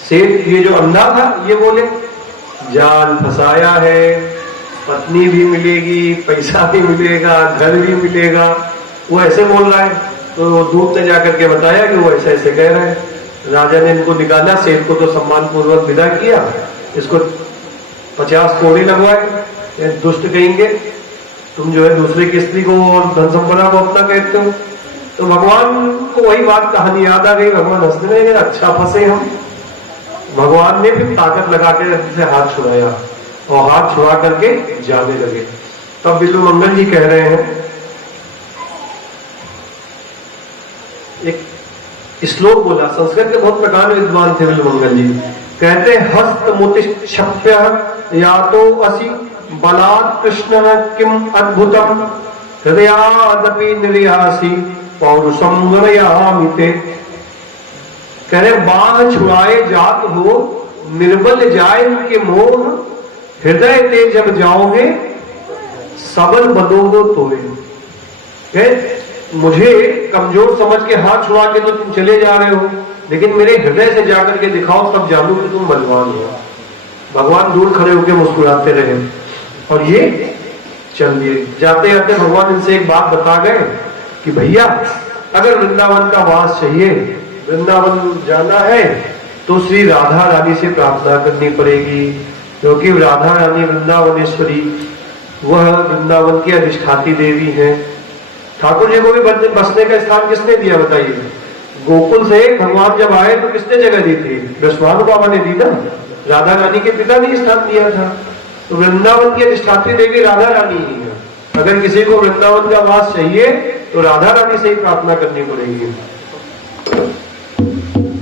सेठ, ये जो अंधा था, ये बोले जाल फंसाया है, पत्नी भी मिलेगी, पैसा भी मिलेगा, घर भी मिलेगा, वो ऐसे बोल रहा है। तो दूत ने जाकर के बताया कि वो ऐसे ऐसे कह रहे हैं। राजा ने इनको निकाला, सेठ को तो सम्मान पूर्वक विदा किया, इसको 50 कोड़े लगवाए। दुष्ट कहेंगे तुम जो है दूसरे की स्त्री को और धन संपदा को अपना कहते हो। तो भगवान को वही बात कहानी याद आ गई, भगवान हंसने लगे, अच्छा फंसे हम। भगवान ने फिर ताकत लगा के हाथ छुड़ाया और हाथ छुड़ा करके जाने लगे। तब बिल्लु मंगल जी कह रहे हैं, एक श्लोक बोला, संस्कृत के बहुत प्रकार विद्वान थे बिल्लु मंगल जी। कहते हस्त मुति क्षप्य या तो असि बलात् कृष्ण किम अद्भुतम हृदयादपि निर्यासी पौरुषम गणयामिते। कह रहे बाण छुड़ाए जात हो, निर्बल जाए उनके मोह, हृदय ते जब जाओगे सबल बनोगो तोए। मुझे कमजोर समझ के हाथ छुड़ा के तो तुम चले जा रहे हो, लेकिन मेरे हृदय से जाकर के दिखाओ तब जानू कि तुम बलवान हो। भगवान दूर खड़े होकर मुस्कुराते रहे और ये चल दिए। जाते जाते भगवान इनसे एक बात बता गए कि भैया अगर वृंदावन का वास चाहिए, वृंदावन जाना है तो श्री राधा रानी से प्रार्थना करनी पड़ेगी, क्योंकि राधा रानी वृंदावनेश्वरी वह वृंदावन की अधिष्ठाती देवी है। ठाकुर जी को भी बसने का स्थान किसने दिया बताइए? गोकुल से भगवान जब आए तो किसने जगह दी थी? विश्वानु बाबा ने दी ना, राधा रानी के पिता ने स्थान दिया था। तो वृंदावन की अधिष्ठात्री देवी राधा रानी ही है। अगर किसी को वृंदावन का वास चाहिए तो राधा रानी से ही प्रार्थना करनी पड़ेगी।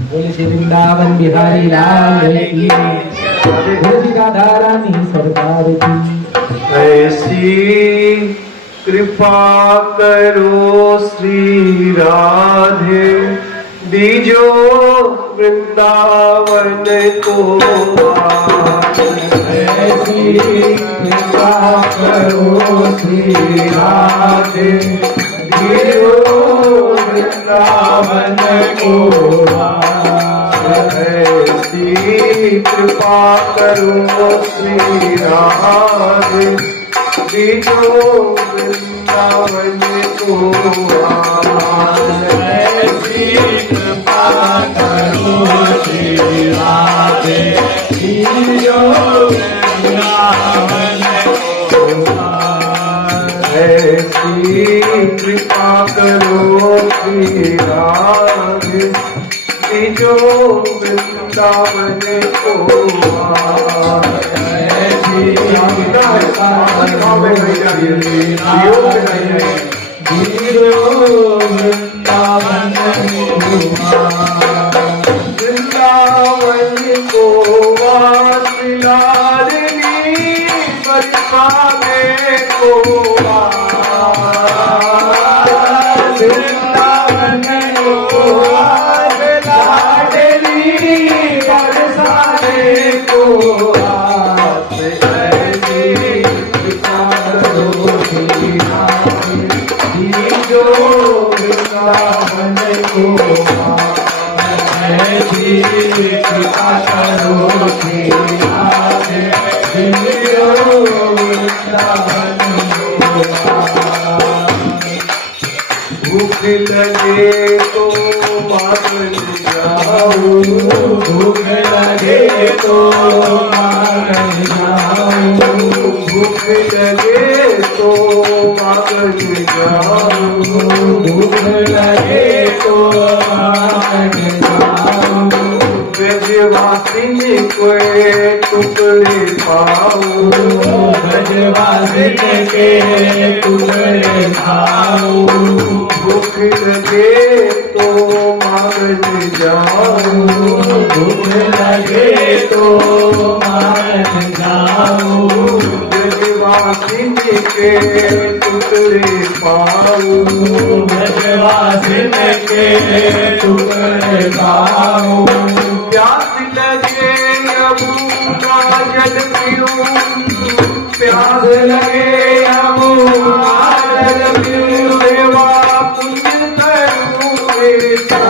बोले श्री वृंदावन बिहारी लाल की, बोले श्री राधा रानी सरकार की। ऐसी कृपा करो श्री राधे दीजो वृंदावन को ऐसी कृपा करो श्री राधे दीजो वृंदावन को ऐसी कृपा करो श्री राधे दीजो वृंदावन को ऐसी कृपा करो श्री राधे दीजो वृंदावन को ऐसी कृपा करो श्री राधे दीजो वृंदावन को वृंदावन को वासिलालिनी बरसाने को वृंदावन को वासिलालिनी बरसाने को भूख लगे तो मांग जाओ भूख लगे तो मांग जाओ भूख लगे तो मांग जाओ भूख लगे तो मांग जाओ ब्रजवासिन को टुकड़े पाओ ब्रजवासिन के टुकड़े खाओ भूख लगे तो मांग जाओ भूख लगे तो मांग जाओ ब्रजवासिन के टुकड़े पाओ ब्रजवासिन के टुकड़े खाओ प्यास लगे यमुना जल पीऊं प्यास लगे यमुना जल पीऊं सेवा पुण्य करूं बेटा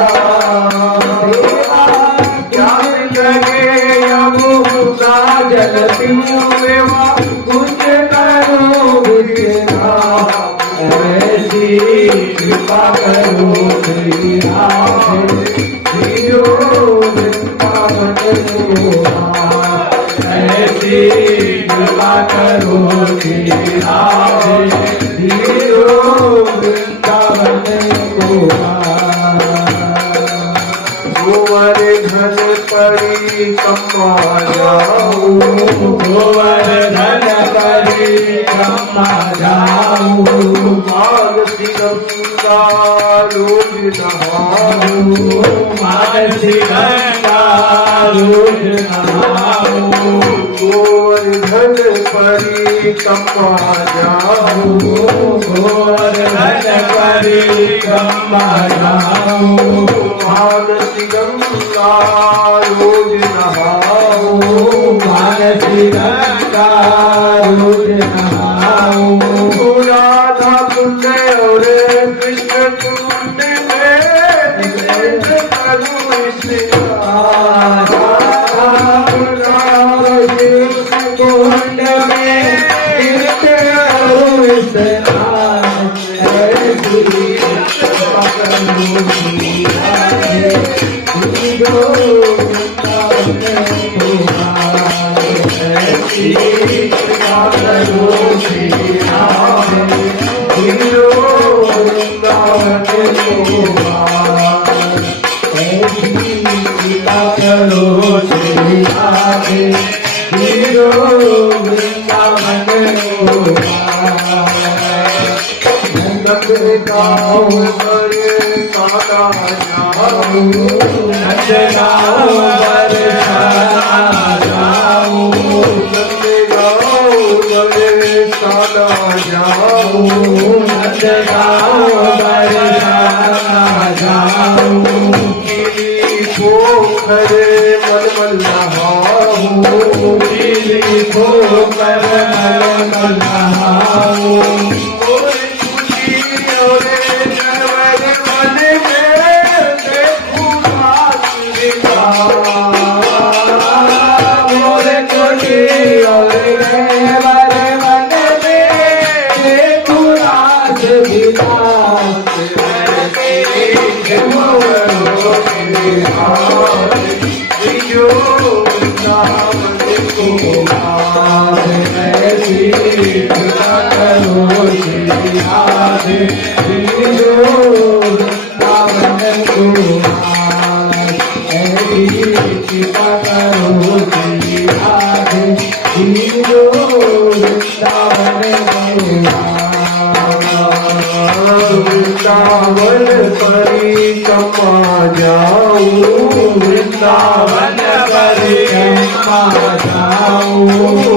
प्यास लगे यमुना जल पीऊं सेवा पुण्य करूं बेटा ऐसी कृपा करो श्री राधे दीजो वृंदावन को ऐसी कृपा करो श्री राधे दीजो वृंदावन को गोवर्धन परिक्रमा जाओ गोवर्धन परिक्रमा जाओ मानसी गंगा रोज नहाओ मानसी गंगा रोज नहाओ गोवर्धन परिक्रमा जाओ गोवर्धन परिक्रमा जाओ मानसी गंगा रोज नहाओ मानसी गंगा रोज नहाओ राधा कुंड और कृष्ण कुंड में करूं कुंड में जाओ बरसाना जाऊं, नंद गाँव बरसाना जाऊं, पोखर मन मन नहाऊं, पोखर मन नहाऊं, और खुशी और जवर मन में देखूं रात्रिका, मोर खुशी और नेवर मन में देखूं रास बिलास, दियो वृंदावन को आज ऐसी कृपा करो श्री राधे, दियो वृंदावन को आज ऐसी कृपा करो श्री राधे, दियो वृंदावन को वृंदावन परिक्रमा जाऊं, वृंदावन परिक्रमा जाऊं,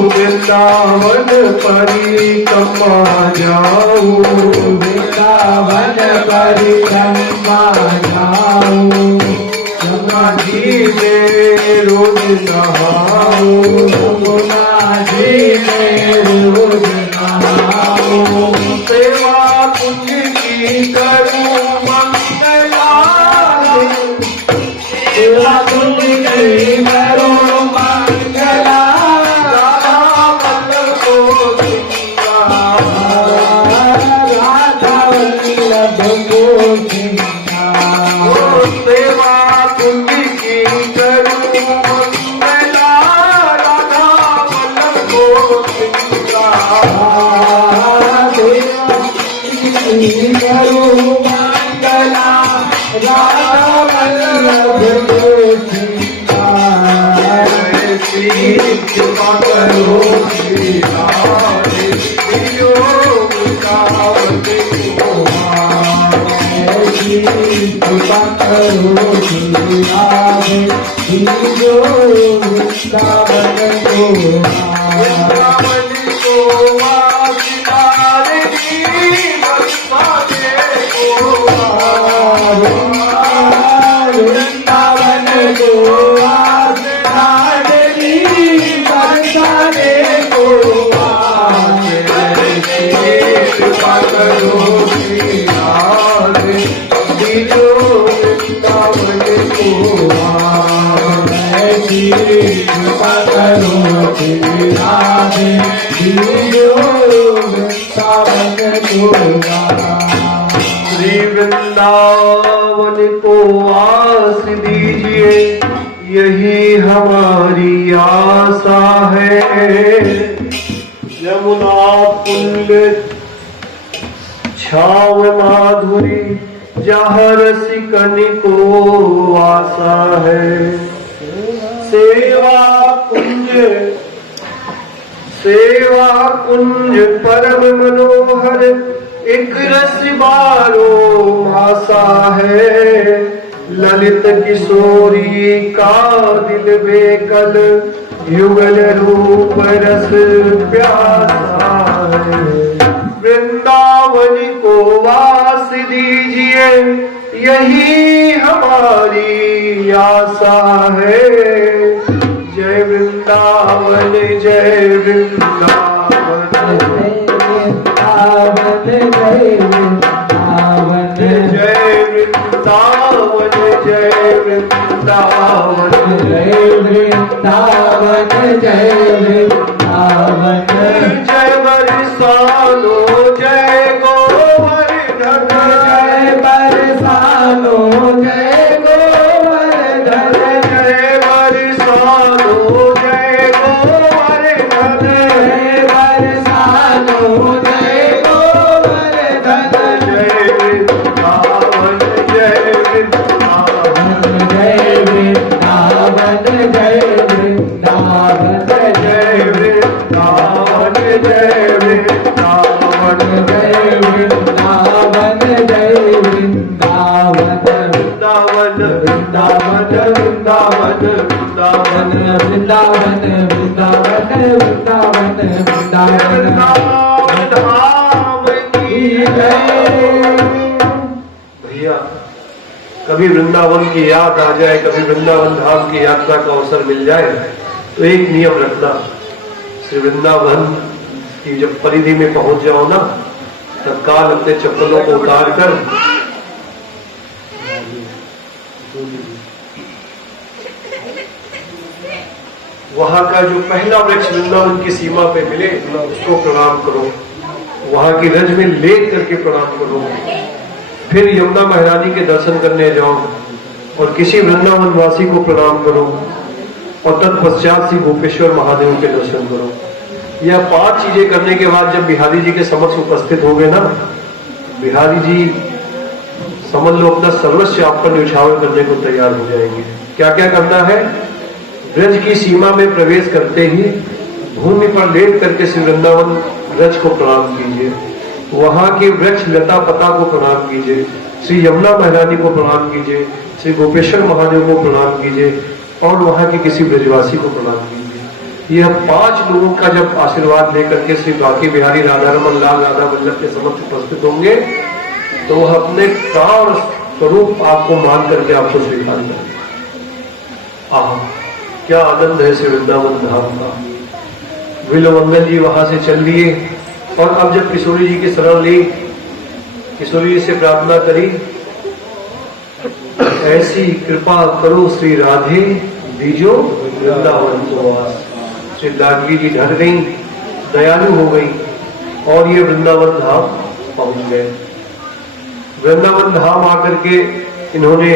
वृंदावन परिक्रमा जाऊं, वृंदावन परिक्रमा जाऊं, गंगा जी में रोज नहाऊं, यमुना जी में रोज नहाऊं, सेवा कुंज की करूं मंगलारती, सेवा कुंज की करूं मंगला, राधा वल्लभ को सिंगार, राधा वल्लभ को सिंगार, सेवा कुंज की करूं मंगला, राधा वल्लभ को सिंगार, करूं मंगला, राधा वल्लभ को सिंगार, ऐसी कृपा करो श्री राधे, दियो वृंदावन को ऐसी कृपा करो श्री राधे, दियो वृंदावन को वृंदावन को वासिनारनी बरसाने को वृंदावन को आसनाडली बरसाने को कृपा करो श्री राधे, दियो वृंदावन को ऐसी कृपा करो श्री राधे, दियो वृंदावन को श्री वृंदावन को आस दीजिए, यही हमारी आशा है, यमुना पुण्य छाव माधुरी, जहाँ रसिकन को आशा है, सेवा कुंज परम मनोहर, एक रस बारो आशा है, ललित किशोरी का दिल बेकल, युगल रूप रस प्यासा है, वृंदावन को वास दीजिए, यही हमारी आशा है, जय वृंदावन जय वृंदावन, वृंदावन जय वृंदावन, जय वृंदावन जय वृंदावन, जय वृंदावन जय वृंदावन, जय बरसानो जय गोवर्धन, जय बरसानो जय गोवर्धन, जय बरसानो जय गोवर्धन, जय बरसानो जय गोवर्धन, जय वृंदावन जय वृंदावन, जय वृंदावन जय वृंदावन, जय वृंदावन जय वृंदावन, जय वृंदावन जय वृंदावन, वृंदावन वृंदावन वृंदावन वृंदावन वृंदावन वृंदावन वृंदावन वृंदावन, वृंदावन कभी वृंदावन की याद आ जाए, कभी वृंदावन धाम की यात्रा का अवसर मिल जाए, तो एक नियम रखना, श्री वृंदावन की जब परिधि में पहुंच जाओ ना, तत्काल अपने चप्पलों को उतार कर वहां का जो पहला वृक्ष वृंदावन की सीमा पे मिले उसको प्रणाम करो, वहां की रज में लेट करके प्रणाम करो। फिर यमुना महारानी के दर्शन करने जाओ और किसी वृंदावन वासी को प्रणाम करो और तत्पश्चात श्री गोपेश्वर महादेव के दर्शन करो। यह 5 चीजें करने के बाद जब बिहारी जी के समक्ष उपस्थित हो गए ना, बिहारी जी समझ लो अपना सर्वस्व आप पर न्यौछावर करने को तैयार हो जाएंगे। क्या क्या करना है? ब्रज की सीमा में प्रवेश करते ही भूमि पर लेट करके श्री वृंदावन ब्रज को प्रणाम कीजिए, वहां के वृक्ष लता पता को प्रणाम कीजिए, श्री यमुना महारानी को प्रणाम कीजिए, श्री गोपेश्वर महादेव को प्रणाम कीजिए और वहां के किसी ब्रजवासी को प्रणाम कीजिए। यह 5 लोगों का जब आशीर्वाद लेकर के श्री बाकी बिहारी राधा रमन लाल राधा वल्लभ के समक्ष उपस्थित होंगे तो वह अपने प्राण स्वरूप आपको मान करके आपको स्वीकार करेंगे। क्या आनंद है श्री वृंदावन धाम का। विलोमंगल जी वहां से चल लिए और अब जब किशोरी जी की शरण ली, किशोरी जी से प्रार्थना करी, ऐसी कृपा करो श्री राधे दीजो वृंदावन को वास। श्री लाडली जी ढल गई, दयालु हो गई और ये वृंदावन धाम पहुंच गए। वृंदावन धाम आकर के इन्होंने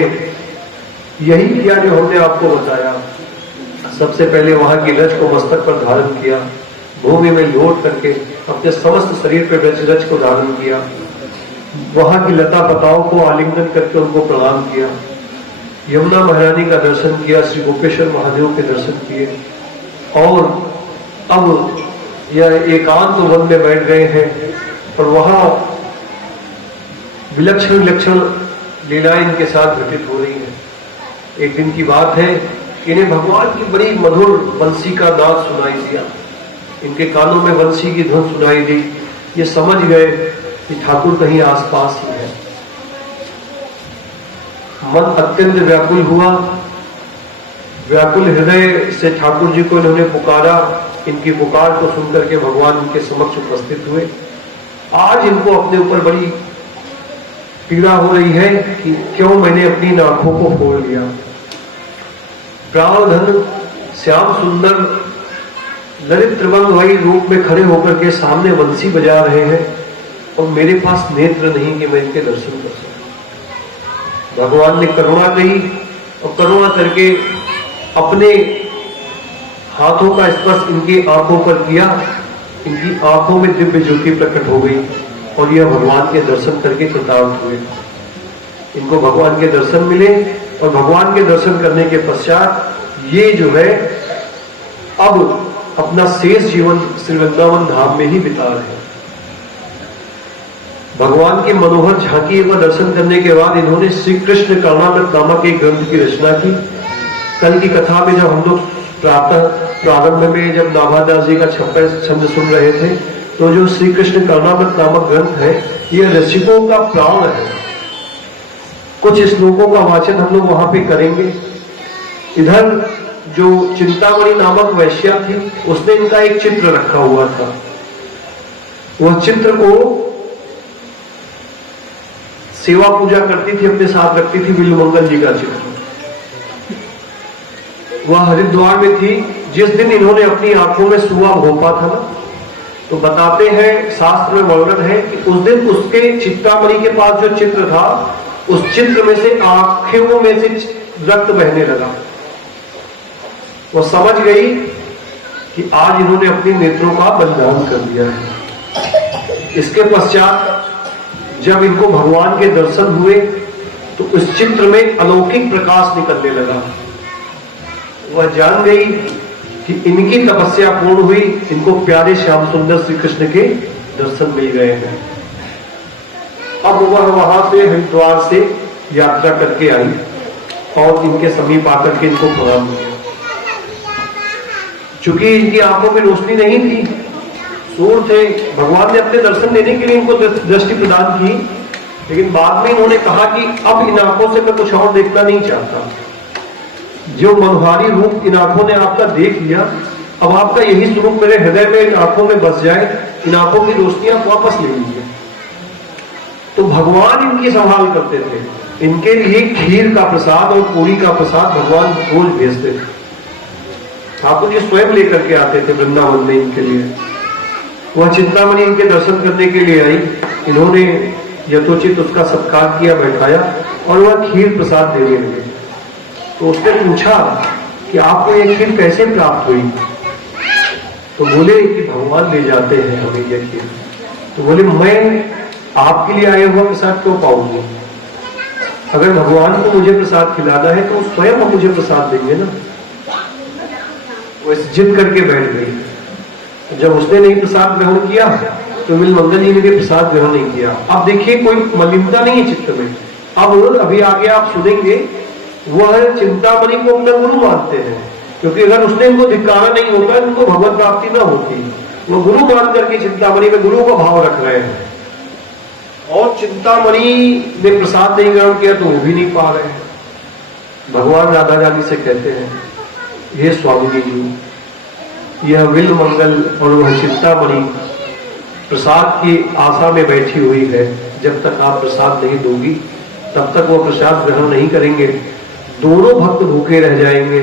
यही किया जो हमने आपको बताया। सबसे पहले वहां की रज को मस्तक पर धारण किया, भूमि में लौट करके अपने समस्त शरीर पर रज को धारण किया, वहां की लता पताओं को आलिंगन करके उनको प्रणाम किया, यमुना महारानी का दर्शन किया, श्री गोपेश्वर महादेव के दर्शन किए और अब यह एकांत वन में बैठ गए हैं और वहां विलक्षण विलक्षण लीलाएं इनके साथ घटित हो रही है। एक दिन की बात है, इन्हें भगवान की बड़ी मधुर बंसी का नाद सुनाई दिया, इनके कानों में बंसी की धुन सुनाई दी। ये समझ गए कि ठाकुर कहीं आसपास ही है। मन अत्यंत व्याकुल हुआ, व्याकुल हृदय से ठाकुर जी को इन्होंने पुकारा। इनकी पुकार को सुनकर के भगवान इनके समक्ष उपस्थित हुए। आज इनको अपने ऊपर बड़ी पीड़ा हो रही है कि क्यों मैंने अपनी आंखों को फोड़ लिया। प्राणधन श्याम सुंदर ललित त्रिभंग वही रूप में खड़े होकर के सामने बंसी बजा रहे हैं और मेरे पास नेत्र नहीं कि मैं इनके दर्शन कर सकूं। भगवान ने करुणा कही और करुणा करके अपने हाथों का स्पर्श इनकी आंखों पर किया। इनकी आंखों में दिव्य ज्योति प्रकट हो गई और यह भगवान के दर्शन करके कृतार्थ हुए। इनको भगवान के दर्शन मिले और भगवान के दर्शन करने के पश्चात ये जो है अब अपना शेष जीवन श्री वृंदावन धाम में ही बिता रहे हैं। भगवान के मनोहर झांकी का दर्शन करने के बाद इन्होंने श्री कृष्ण कर्णामृत नामक एक ग्रंथ की रचना की। कल की कथा में जब हम लोग प्रारंभ में जब नाभादास जी का 56 छंद सुन रहे थे, तो जो श्री कृष्ण कर्णामृत नामक ग्रंथ है यह रसिकों का प्राण है। कुछ श्लोकों का वाचन हम लोग वहां पे करेंगे। इधर जो चिंतामणि नामक वैश्या थी उसने इनका एक चित्र रखा हुआ था। वह चित्र को सेवा पूजा करती थी, अपने साथ रखती थी। विल्वमंगल जी का चित्र वह हरिद्वार में थी। जिस दिन इन्होंने अपनी आंखों में सुआ घोंपा था ना, तो बताते हैं शास्त्र में वर्णन है कि उस दिन उसके चिंतामणि के पास जो चित्र था उस चित्र में से आंखों में से रक्त बहने लगा। वो समझ गई कि आज इन्होंने अपने नेत्रों का बलिदान कर दिया है। इसके पश्चात जब इनको भगवान के दर्शन हुए तो उस चित्र में अलौकिक प्रकाश निकलने लगा। वह जान गई कि इनकी तपस्या पूर्ण हुई, इनको प्यारे श्याम सुंदर श्री कृष्ण के दर्शन मिल गए हैं। अब वह वहां से हरिद्वार से यात्रा करके आई और इनके समीप आकर के इनको प्रणाम किया। चूंकि इनकी आंखों में रोशनी नहीं थी, सूर थे, भगवान ने अपने दर्शन देने के लिए इनको दृष्टि प्रदान की, लेकिन बाद में इन्होंने कहा कि अब इन आंखों से मैं कुछ और देखना नहीं चाहता। जो मनोहारी रूप इन आंखों ने आपका देख लिया, अब आपका यही स्वरूप मेरे हृदय में इन आंखों में बस जाए, इन आंखों की रोशनी आप वापस ले लीजिए। तो भगवान इनकी संभाल करते थे। इनके लिए खीर का प्रसाद और पूरी का प्रसाद भगवान रोज भेजते थे। ठाकुर जी स्वयं लेकर के आते थे वृंदावन में इनके लिए। वह चिंतामणि इनके दर्शन करने के लिए आई, इन्होंने यथोचित उसका सत्कार किया, बैठाया और वह खीर प्रसाद देने लगे। तो उसने पूछा कि आपको यह खीर कैसे प्राप्त हुई? तो बोले कि भगवान ले जाते हैं हमें यह खीर। तो बोले मैं आपके लिए आया हुआ प्रसाद क्यों पाऊंगी? अगर भगवान को मुझे प्रसाद खिलाना है तो वो स्वयं मुझे प्रसाद देंगे ना। वो जिद करके बैठ गई। जब उसने नहीं प्रसाद ग्रहण किया तो विमलमंगल जी ने भी प्रसाद ग्रहण नहीं किया। अब देखिए कोई मलिनता नहीं है चित्त में। अब अभी आगे आप सुनेंगे, वह चिंतामणि को अपना गुरु मानते हैं, क्योंकि अगर उसने इनको धिक्कारा नहीं होता इनको भगवत प्राप्ति न होती। वो गुरु मान करके चिंतामणि में गुरु का भाव रख रहे हैं। और चिंतामणि ने प्रसाद नहीं ग्रहण किया तो वो भी नहीं पा रहे हैं। भगवान राधा रानी से कहते हैं, हे स्वामी जी, यह विमलमंगल और वह चिंतामणि प्रसाद की आशा में बैठी हुई है। जब तक आप प्रसाद नहीं दोगी तब तक वो प्रसाद ग्रहण नहीं करेंगे। दोनों भक्त भूखे रह जाएंगे।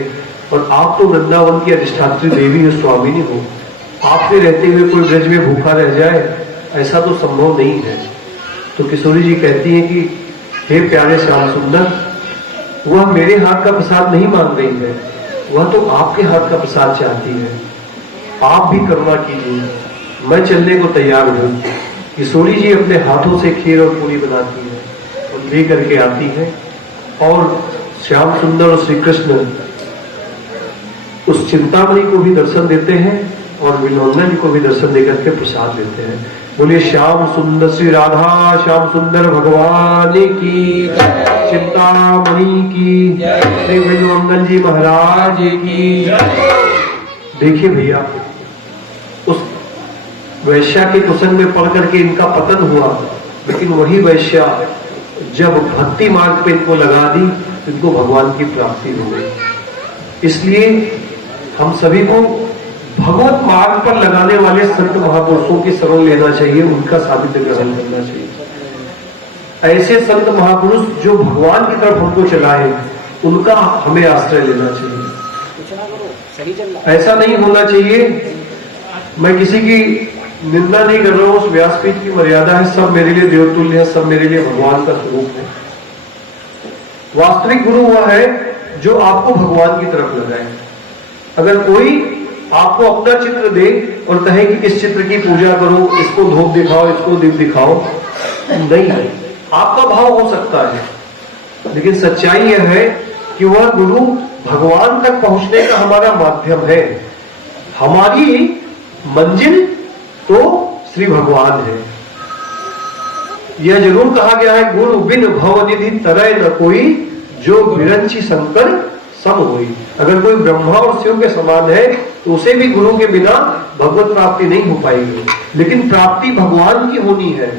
और आप तो वृंदावन की अधिष्ठात्री देवी हो, स्वामिनी हो। आपके रहते हुए कोई ब्रज में भूखा रह जाए, ऐसा तो संभव नहीं है। तो किशोरी जी कहती हैं कि हे प्यारे श्याम सुंदर, वह मेरे हाथ का प्रसाद नहीं मांग रही है, वह तो आपके हाथ का प्रसाद चाहती है। आप भी करुणा कीजिए, मैं चलने को तैयार हूं। किशोरी जी अपने हाथों से खीर और पूरी बनाती है और ले करके आती है। और श्याम सुंदर और श्री कृष्ण उस चिंतामणि को भी दर्शन देते हैं और विमलमंगल जी को भी दर्शन देकर के प्रसाद देते हैं। बोलिए श्याम सुंदर श्री राधा श्याम सुंदर भगवान की, चिंतामणि की, श्री विमलमंगल जी महाराज की। देखिए भैया, उस वैश्या के कुसंग में पढ़ करके इनका पतन हुआ, लेकिन वही वैश्या जब भक्ति मार्ग पे इनको लगा दी, इनको भगवान की प्राप्ति हो गई। इसलिए हम सभी को भगवत मार्ग पर लगाने वाले संत महापुरुषों की शरण लेना चाहिए, उनका सानिध्य ग्रहण करना चाहिए। ऐसे संत महापुरुष जो भगवान की तरफ हमको चलाए, उनका हमें आश्रय लेना चाहिए। ऐसा नहीं होना चाहिए, मैं किसी की निंदा नहीं कर रहा हूं, उस व्यासपीठ की मर्यादा है, सब मेरे लिए देवतुल्य है, सब मेरे लिए भगवान का स्वरूप है। वास्तविक गुरु वह है जो आपको भगवान की तरफ लगाए। अगर कोई आपको अपना चित्र दे और कहे कि इस चित्र की पूजा करो, इसको धूप दिखाओ, इसको दीप दिखाओ, नहीं, आपका भाव हो सकता है, लेकिन सच्चाई यह है कि वह गुरु भगवान तक पहुंचने का हमारा माध्यम है। हमारी मंजिल तो श्री भगवान है। यह जरूर कहा गया है, गुरु बिन भवनिधि तरय न कोई, जो विरंची शंकर सम होई। अगर कोई ब्रह्मा और शिव के समान है तो उसे भी गुरु के बिना भगवत प्राप्ति नहीं हो पाएगी। लेकिन प्राप्ति भगवान की होनी है,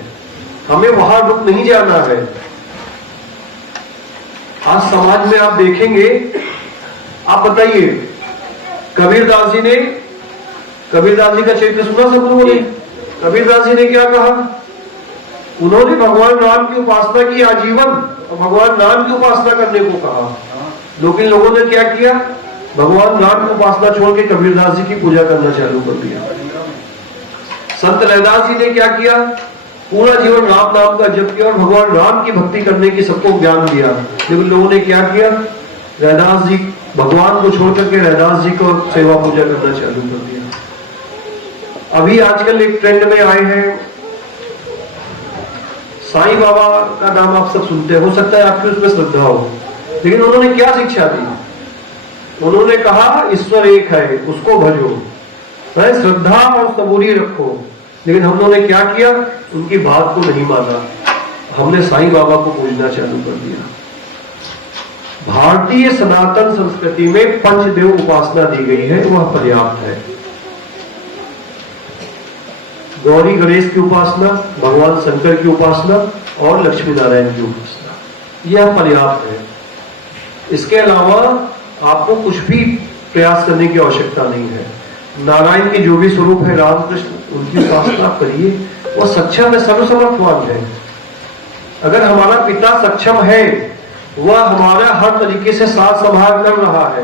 हमें वहां रुक नहीं जाना है। आज समाज में आप देखेंगे, आप बताइए, कबीरदास जी का चरित्र सुना सब लोगों ने? कबीरदास जी ने क्या कहा? उन्होंने भगवान राम की उपासना की आजीवन और भगवान राम की उपासना करने को कहा। लेकिन लोगों ने क्या किया? भगवान राम की उपासना छोड़ के कबीरदास जी की पूजा करना चालू कर दिया। संत रैदास जी ने क्या किया? पूरा जीवन राम नाम का जप किया और भगवान राम की भक्ति करने की सबको ज्ञान दिया। लेकिन लोगों ने क्या किया? रैदास जी, भगवान को छोड़ करके रैदास जी को सेवा पूजा करना चालू कर दिया। अभी आजकल एक ट्रेंड में आए हैं, साईं बाबा का नाम आप सब सुनते हो सकता है आपकी उसमें श्रद्धा हो, लेकिन उन्होंने क्या शिक्षा दी? उन्होंने कहा ईश्वर एक है, उसको भजो, श्रद्धा और सबूरी रखो। लेकिन हम लोगों ने क्या किया? उनकी बात को नहीं माना, हमने साईं बाबा को पूजना चालू कर दिया। भारतीय सनातन संस्कृति में पंचदेव उपासना दी गई है, वह पर्याप्त है। गौरी गणेश की उपासना, भगवान शंकर की उपासना और लक्ष्मी नारायण की उपासना, यह पर्याप्त है। इसके अलावा आपको कुछ भी प्रयास करने की आवश्यकता नहीं है। नारायण के जो भी स्वरूप है, रामकृष्ण, उनकी उपासना करिए। वो सक्षम है, सर्वसमर्थवान है। अगर हमारा पिता सक्षम है, वह हमारा हर तरीके से साथ संभाल कर रहा है,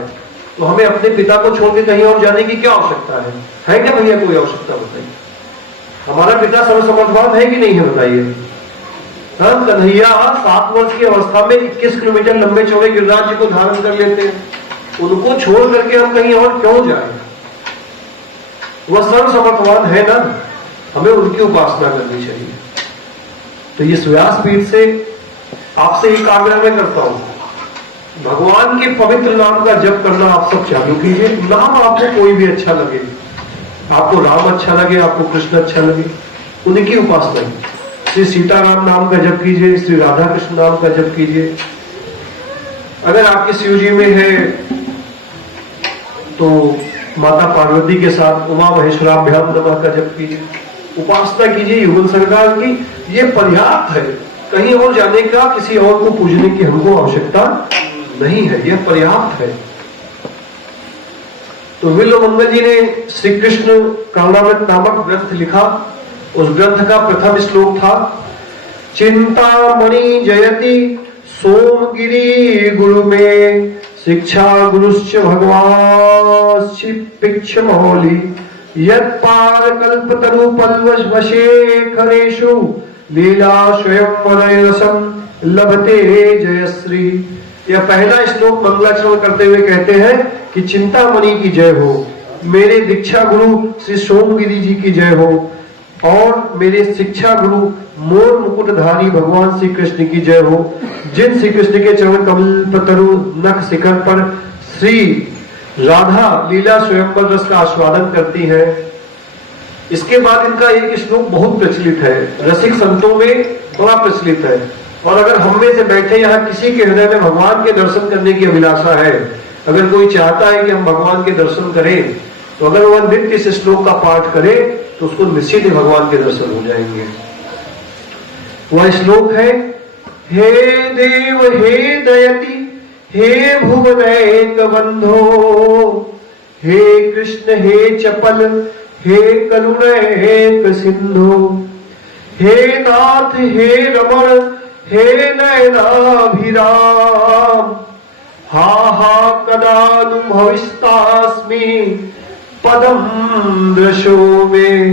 तो हमें अपने पिता को छोड़ के कहीं और जाने की क्या आवश्यकता है क्या भैया? कोई आवश्यकता बताइए। हमारा पिता सर्वसमर्थवान है कि नहीं है बताइए? हम कन्हैया 7 वर्ष की अवस्था में 21 किलोमीटर लंबे चौड़े गिरिराज जी को धारण कर लेते हैं। उनको छोड़ करके हम कहीं और क्यों जाए? वह सर्वसमर्थवान है ना, हमें उनकी उपासना करनी चाहिए। तो ये व्यासपीठ से आपसे एक आग्रह मैं करता हूं, भगवान के पवित्र नाम का जप करना आप सब चालू कीजिए। नाम आपको कोई भी अच्छा लगे, आपको राम अच्छा लगे, आपको कृष्ण अच्छा लगे, उनकी उपासना कीजिए। श्री सीताराम नाम का जप कीजिए, श्री राधा कृष्ण नाम का जप कीजिए। अगर आपके शिव जी में है तो माता पार्वती के साथ उमा महेश्वराभ्याम नमः का जप कीजिए, उपासना कीजिए युगल सरकार की। ये पर्याप्त है, कहीं और जाने का, किसी और को पूजने की हमको आवश्यकता नहीं है, यह पर्याप्त है। तो विल्वमंगल जी ने श्री कृष्ण कर्णामृत नामक ग्रंथ लिखा। उस ग्रंथ का प्रथम श्लोक था, चिंतामणि जयति सोमगिरी गुरु में शिक्षा गुरुश्च भगवान मौली यत्पार कल्पतरु पल्वशेखरेषु लीला स्वयं रसम लभते जयश्री। यह पहला श्लोक मंगलाचरण करते हुए कहते हैं कि चिंतामणि की जय हो, मेरे दीक्षा गुरु श्री सोमगिरी जी की जय हो, और मेरे शिक्षा गुरु मोर मुकुटधारी भगवान श्री कृष्ण की जय हो, जिन श्री कृष्ण के चरण कमलपतरु नख शिखर पर श्री राधा लीला स्वयंवर रस का आस्वादन करती है। इसके बाद इनका एक श्लोक बहुत प्रचलित है, रसिक संतों में बड़ा प्रचलित है। और अगर हम में से बैठे यहाँ किसी के हृदय में भगवान के दर्शन करने की अभिलाषा है, अगर कोई चाहता है कि हम भगवान के दर्शन करें, तो अगर वह नित्य इस श्लोक का पाठ करे तो उसको निश्चित ही भगवान के दर्शन हो जाएंगे। वह श्लोक है, हे देव हे दयति हे भुवनैक बंधो, हे कृष्ण हे चपल हे करुणैक सिंधु, हे नाथ हे रमण हे नयनाभिराम, हा हा कदानु भविष्यास्मि पदम दृशो में।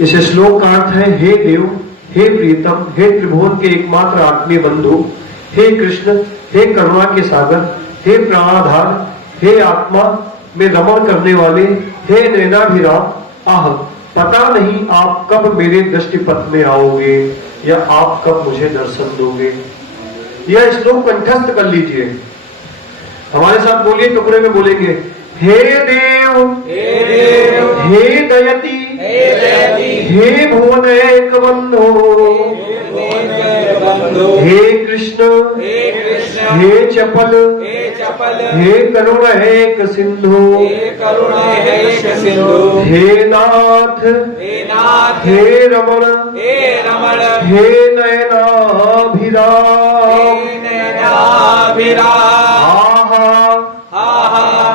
इस श्लोक का अर्थ है, हे देव हे प्रीतम हे त्रिभुवन के एकमात्र आत्मीय बंधु, हे कृष्ण हे करुणा के सागर, हे प्राणाधार, हे आत्मा में रमण करने वाले, हे नैनाभिराम, आह पता नहीं आप कब मेरे दृष्टिपथ में आओगे या आप कब मुझे दर्शन दोगे। यह श्लोक कंठस्थ कर लीजिए, हमारे साथ बोलिए, टुकड़े में बोलेंगे, हे देव हे दयति हे भुवनैक बंधो, हे कृष्ण हे चपल हे करुणैक सिंधु, हे नाथ हे रमण हे नयनाभिराम,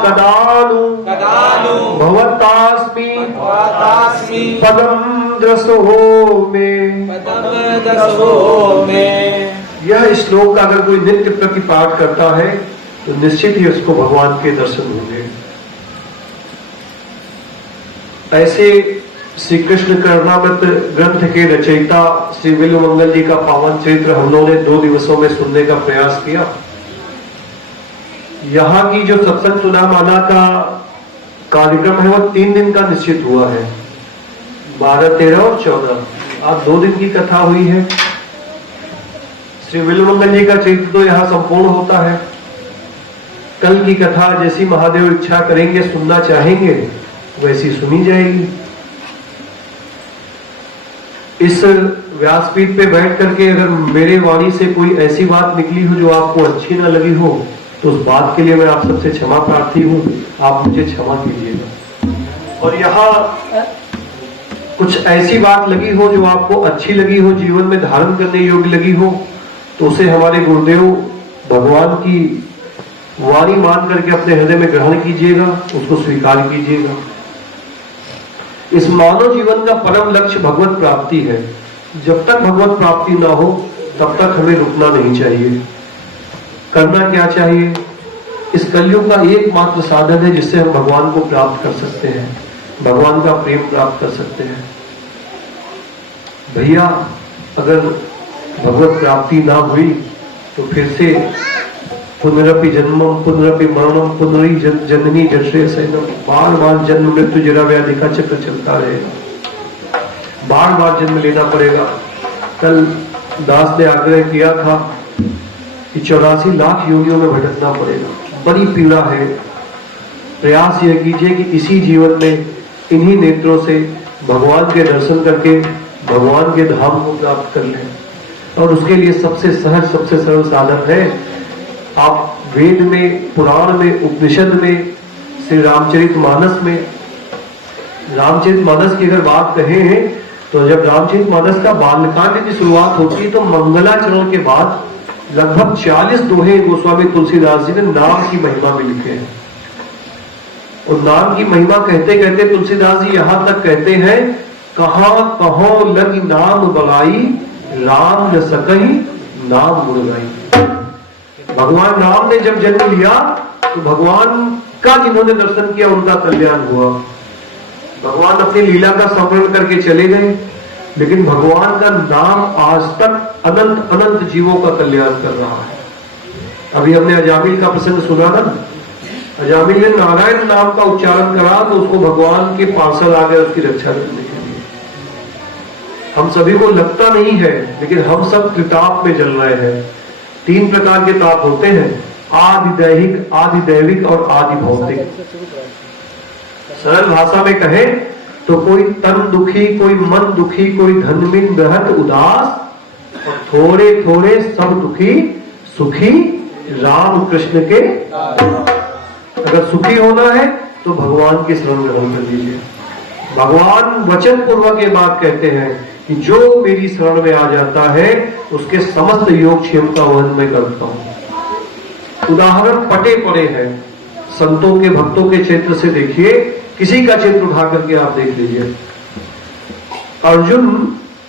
कदानु भवतास्मि पदम दृशो में। यह श्लोक का अगर कोई नित्य प्रति पाठ करता है तो निश्चित ही उसको भगवान के दर्शन होंगे। ऐसे श्री कृष्ण कर्णामृत ग्रंथ के रचयिता श्री विल्वमंगल जी का पावन चरित्र हम लोगों ने 2 दिवसों में सुनने का प्रयास किया। यहाँ की जो सत्संग सुना माला का कार्यक्रम है वह 3 दिन का निश्चित हुआ है, 12, 13 और 14। आज 2 दिन की कथा हुई है। श्री विल्वमंगल जी का चरित्र तो यहाँ संपूर्ण होता है। कल की कथा जैसी महादेव इच्छा करेंगे, सुनना चाहेंगे, वैसी सुनी जाएगी। इस व्यासपीठ पे बैठ करके अगर मेरे वाणी से कोई ऐसी बात निकली हो जो आपको अच्छी ना लगी हो, तो उस बात के लिए मैं आप सबसे क्षमा प्रार्थी हूं, आप मुझे क्षमा कीजिएगा। और यहाँ कुछ ऐसी बात लगी हो जो आपको अच्छी लगी हो, जीवन में धारण करने योग्य लगी हो, तो उसे हमारे गुरुदेव भगवान की वाणी मान करके अपने हृदय में ग्रहण कीजिएगा, उसको स्वीकार कीजिएगा। इस मानव जीवन का परम लक्ष्य भगवत प्राप्ति है। जब तक भगवत प्राप्ति ना हो तब तक हमें रुकना नहीं चाहिए। करना क्या चाहिए? इस कलयुग का एकमात्र साधन है जिससे हम भगवान को प्राप्त कर सकते हैं, भगवान का प्रेम प्राप्त कर सकते हैं। भैया, अगर भगवत प्राप्ति ना हुई तो फिर से पुनरपि जन्मम पुनरपि मरणम पुनरी जननी जठरे सैनम, बार बार जन्म मृत्यु जरा व्याधि का चक्र चलता रहेगा, बार बार जन्म लेना पड़ेगा। कल दास ने आग्रह किया था कि 84 लाख योनियों में भटकना पड़ेगा, बड़ी पीड़ा है। प्रयास यह कीजिए कि इसी जीवन में इन्हीं नेत्रों से भगवान के दर्शन करके भगवान के धाम को प्राप्त कर लें। और उसके लिए सबसे सहज, सबसे सरल साधन है, आप वेद में, पुराण में, उपनिषद में, श्री रामचरितमानस में, रामचरितमानस की अगर बात कहें तो जब रामचरितमानस का बालकांड की शुरुआत होती है तो मंगलाचरण के बाद लगभग 40 दोहे गोस्वामी तुलसीदास जी ने नाम की महिमा में लिखे हैं। और नाम की महिमा कहते कहते तुलसीदास जी यहां तक कहते हैं, कहां कहो लगी नाम बड़ाई, राम न सकही नाम गुण गाई। भगवान राम ने जब जन्म लिया तो भगवान का जिन्होंने दर्शन किया उनका कल्याण हुआ। भगवान अपनी लीला का स्मरण करके चले गए, लेकिन भगवान का नाम आज तक अनंत अनंत जीवों का कल्याण कर रहा है। अभी हमने अजामिल का प्रसंग सुना ना, अजामिल ने नारायण नाम का उच्चारण करा तो उसको भगवान के पार्षद आ गए उसकी रक्षा करने के लिए। हम सभी को लगता नहीं है, लेकिन हम सब त्रिताप में जल रहे हैं। 3 प्रकार के ताप होते हैं, आदि दैहिक, आदि दैविक और आदि भौतिक। सरल भाषा में कहे तो कोई तन दुखी, कोई मन दुखी, कोई धनमीन बेहद उदास, और थोड़े थोड़े सब दुखी सुखी राम कृष्ण के। अगर सुखी होना है तो भगवान की शरण ग्रहण कर लीजिए। भगवान वचन पूर्वक ये बात कहते हैं कि जो मेरी शरण में आ जाता है उसके समस्त योग क्षेम का वहन मैं करता हूं। उदाहरण पटे पड़े हैं, संतों के भक्तों के क्षेत्र से देखिए, किसी का चित्र उठा करके आप देख लीजिए। अर्जुन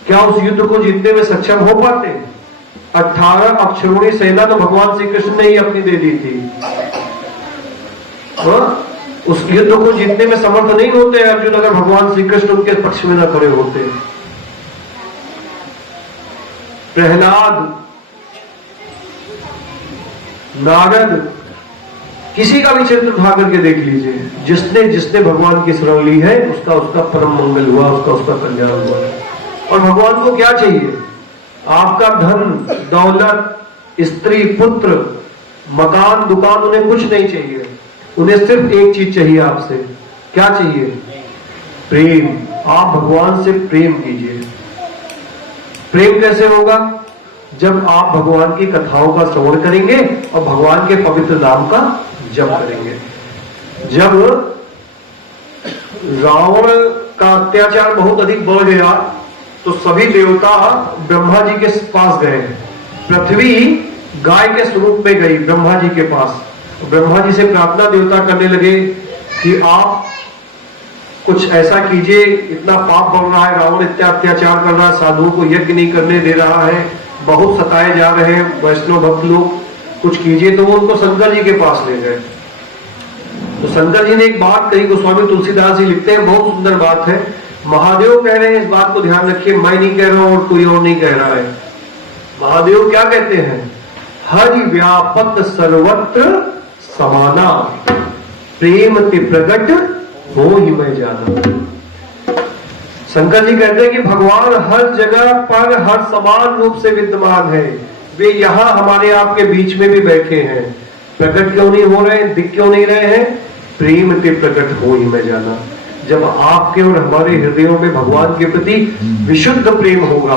क्या उस युद्ध को जीतने में सक्षम हो पाते? 18 अक्षरोणी सेना तो भगवान श्री कृष्ण ने ही अपनी दे दी थी। उस युद्ध को जीतने में समर्थ नहीं होते अर्जुन अगर भगवान श्री कृष्ण उनके पक्ष में न खड़े होते। प्रहलाद, नारद, किसी का भी चित्र उठा करके देख लीजिए, जिसने जिसने भगवान की शरण ली है उसका उसका परम मंगल हुआ, उसका उसका कल्याण हुआ। और भगवान को क्या चाहिए? आपका धन दौलत, स्त्री पुत्र, मकान दुकान उन्हें कुछ नहीं चाहिए। उन्हें सिर्फ एक चीज चाहिए आपसे। क्या चाहिए? प्रेम। आप भगवान से प्रेम कीजिए। प्रेम कैसे होगा? जब आप भगवान की कथाओं का श्रवण करेंगे और भगवान के पवित्र नाम का जप करेंगे। जब रावण का अत्याचार बहुत अधिक बढ़ गया तो सभी देवता ब्रह्मा जी के पास गए। पृथ्वी गाय के स्वरूप में गई ब्रह्मा जी के पास। ब्रह्मा जी से प्रार्थना देवता करने लगे कि आप कुछ ऐसा कीजिए, इतना पाप बढ़ रहा है, रावण इतना अत्याचार कर रहा है, साधुओं को यज्ञ नहीं करने दे रहा है, बहुत सताए जा रहे हैं वैष्णव भक्त लोग, कुछ कीजिए। तो वो उनको शंकर जी के पास ले गए। तो शंकर जी ने एक बात कही, गोस्वामी तुलसीदास जी लिखते हैं, बहुत सुंदर बात है। महादेव कह रहे हैं, इस बात को ध्यान रखिए, मैं नहीं कह रहा हूं और कोई और नहीं कह रहा है। महादेव क्या कहते हैं? हरि व्यापक सर्वत्र समाना, प्रेम के प्रकट हो ही मैं जाना। शंकर जी कहते हैं कि भगवान हर जगह पर हर समान रूप से विद्यमान है। वे यहां हमारे आपके बीच में भी बैठे हैं। प्रकट क्यों नहीं हो रहे, दिख क्यों नहीं रहे हैं? प्रेम के प्रकट हो ही मैं जाना। जब आपके और हमारे हृदयों में भगवान के प्रति विशुद्ध प्रेम होगा।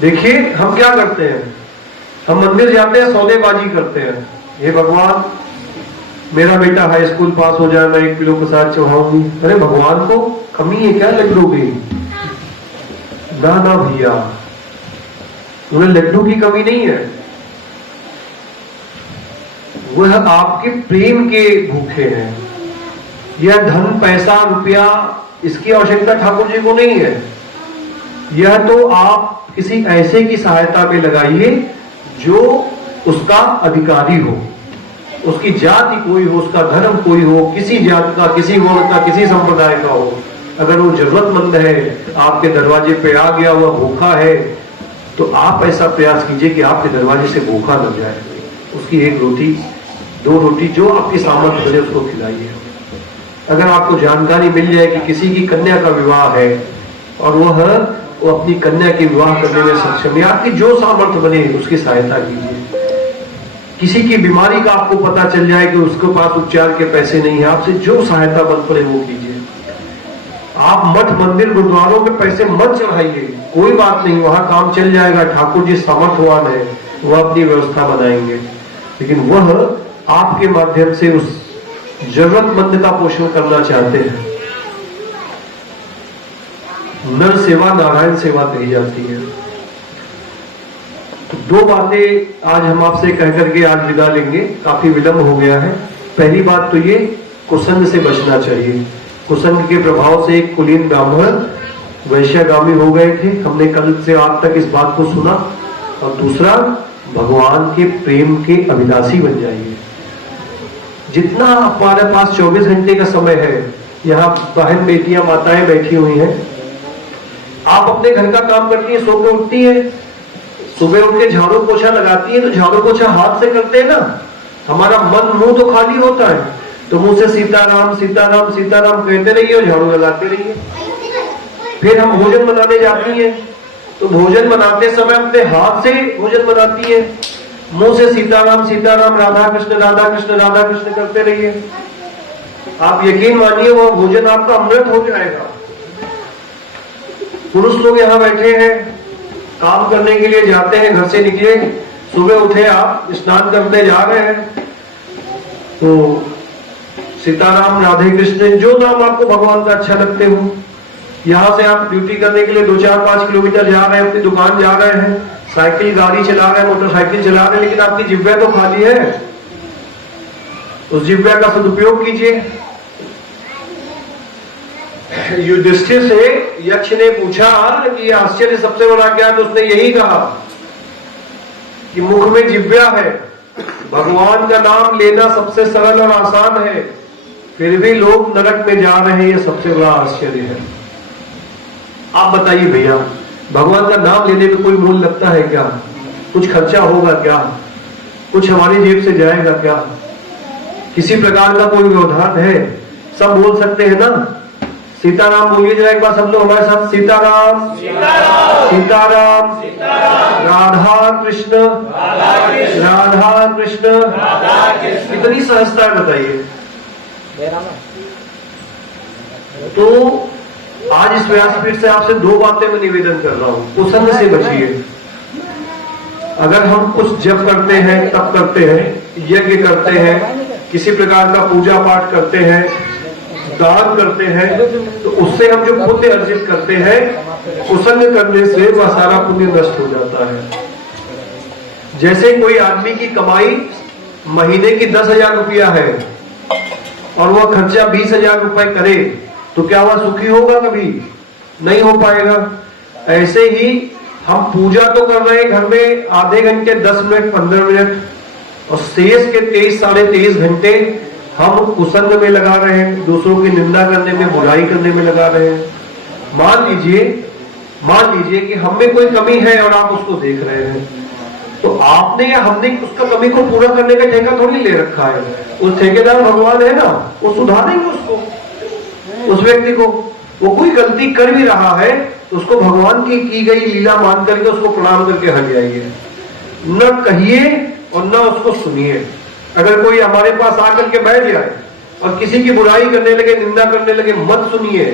देखिए हम क्या करते हैं, हम मंदिर जाते हैं, सौदेबाजी करते हैं। हे भगवान मेरा बेटा हाई स्कूल पास हो जाए, मैं 1 किलो प्रसाद चढ़ाऊंगी। अरे भगवान को कमी है क्या लड्डू की? ना ना भैया, उन्हें लड्डू की कमी नहीं है, वह आपके प्रेम के भूखे हैं। यह धन पैसा रुपया इसकी आवश्यकता ठाकुर जी को नहीं है। यह तो आप किसी ऐसे की सहायता में लगाइए जो उसका अधिकारी हो, उसकी जाति कोई हो, उसका धर्म कोई हो, किसी जाति का, किसी वर्ण का, किसी संप्रदाय का हो। अगर वो जरूरतमंद है, आपके दरवाजे पे आ गया, वह भूखा है, तो आप ऐसा प्रयास कीजिए कि आपके दरवाजे से भूखा न जाए। उसकी 1 रोटी 2 रोटी जो आपकी सामर्थ्य बने उसको खिलाइए। अगर आपको जानकारी मिल जाए कि किसी की कन्या का विवाह है और वह अपनी कन्या की विवाह करने में सक्षम है, आपकी जो सामर्थ्य बने उसकी सहायता कीजिए। किसी की बीमारी का आपको पता चल जाए कि उसके पास उपचार के पैसे नहीं है, आपसे जो सहायता बन पड़े वो कीजिए। आप मठ मंदिर गुरुद्वारों में पैसे मत चढ़ाइए, कोई बात नहीं, वहां काम चल जाएगा। ठाकुर जी सामर्थ्यवान है, वह अपनी व्यवस्था बनाएंगे, लेकिन वह आपके माध्यम से उस जरूरतमंद का पोषण करना चाहते हैं। नर सेवा नारायण सेवा कही जाती है। तो 2 बातें आज हम आपसे कह करके आज विदा लेंगे, काफी विलंब हो गया है। पहली बात तो ये, कुसंग से बचना चाहिए। कुसंग के प्रभाव से एक कुलीन ब्राह्मण वैश्यागामी हो गए थे, हमने कल से आज तक इस बात को सुना। और दूसरा, भगवान के प्रेम के अभिलाषी बन जाइए। जितना हमारे पास 24 घंटे का समय है, यहाँ बहन बेटियां माताएं बैठी हुई हैं, आप अपने घर का काम करती है, सो के उठती है, सुबह उठ के झाड़ू पोछा लगाती है, तो झाड़ू पोछा हाथ से करते हैं ना, हमारा मन मुंह तो खाली होता है, तो मुंह से सीताराम सीताराम सीताराम कहते रहिए और झाड़ू लगाते रहिए। फिर हम भोजन बनाने जाती हैं, तो भोजन बनाते समय अपने हाथ से भोजन बनाती है, मुंह से सीताराम सीताराम राधा कृष्ण राधा कृष्ण करते रहिए। आप यकीन मानिए वो भोजन आपका अमृत हो जाएगा। पुरुष लोग यहाँ बैठे हैं, काम करने के लिए जाते हैं, घर से निकले, सुबह उठे, आप स्नान करते जा रहे हैं, तो सीताराम राधे कृष्ण जो नाम आपको भगवान का अच्छा लगते हो, यहाँ से आप ड्यूटी करने के लिए 2-4-5 किलोमीटर जा रहे हैं, अपनी दुकान जा रहे हैं, साइकिल गाड़ी चला रहे हैं, मोटरसाइकिल चला रहे हैं, लेकिन आपकी जिह्वा तो खाली है, उस जिह्वा का सदुपयोग कीजिए। युधिष्ठिर से यक्ष ने पूछा कि आश्चर्य सबसे बड़ा क्या है, तो उसने यही कहा कि मुख में जिह्वा है, भगवान का नाम लेना सबसे सरल और आसान है, फिर भी लोग नरक में जा रहे हैं, यह सबसे बड़ा आश्चर्य है। आप बताइए भैया, भगवान का नाम लेने में कोई मूल्य लगता है क्या? कुछ खर्चा होगा क्या? कुछ हमारी जेब से जाएगा क्या? किसी प्रकार का कोई व्यवधान है? सब बोल सकते हैं ना? सीताराम बोलिए जरा एक बार सब लोग हमारे साथ, सीताराम सीताराम राधा कृष्ण राधा कृष्ण। कितनी सहजता है बताइए। तो आज इस व्यासपीठ से आपसे 2 बातें मैं निवेदन कर रहा हूं। कुसंग से बचिए। अगर हम कुछ जप करते हैं, तप करते हैं, यज्ञ करते हैं, किसी प्रकार का पूजा पाठ करते हैं, दान करते हैं, तो उससे हम जो पुण्य अर्जित करते हैं, कुसंग करने से वह सारा पुण्य नष्ट हो जाता है। जैसे कोई आदमी की कमाई महीने की 10,000 रुपया है और वह खर्चा 20,000 रुपए करे, तो क्या वह सुखी होगा? कभी नहीं हो पाएगा। ऐसे ही हम पूजा तो कर रहे हैं घर में आधे घंटे, 10 मिनट, 15 मिनट, और शेष के 23-23.5 घंटे हम कुसंग में लगा रहे हैं, दूसरों की निंदा करने में, बुराई करने में लगा रहे हैं। मान लीजिए कि हम में कोई कमी है और आप उसको देख रहे हैं, तो आपने या हमने उसका कमी को पूरा करने का ठेका थोड़ी ले रखा है। उस ठेकेदार भगवान है ना, वो सुधारेंगे उसको, उस व्यक्ति को। वो कोई गलती कर भी रहा है तो उसको भगवान की गई लीला मान करके उसको प्रणाम करके हट जाइए, न कहिए और न उसको सुनिए। अगर कोई हमारे पास आकर के बैठ जाए और किसी की बुराई करने लगे, निंदा करने लगे, मत सुनिए।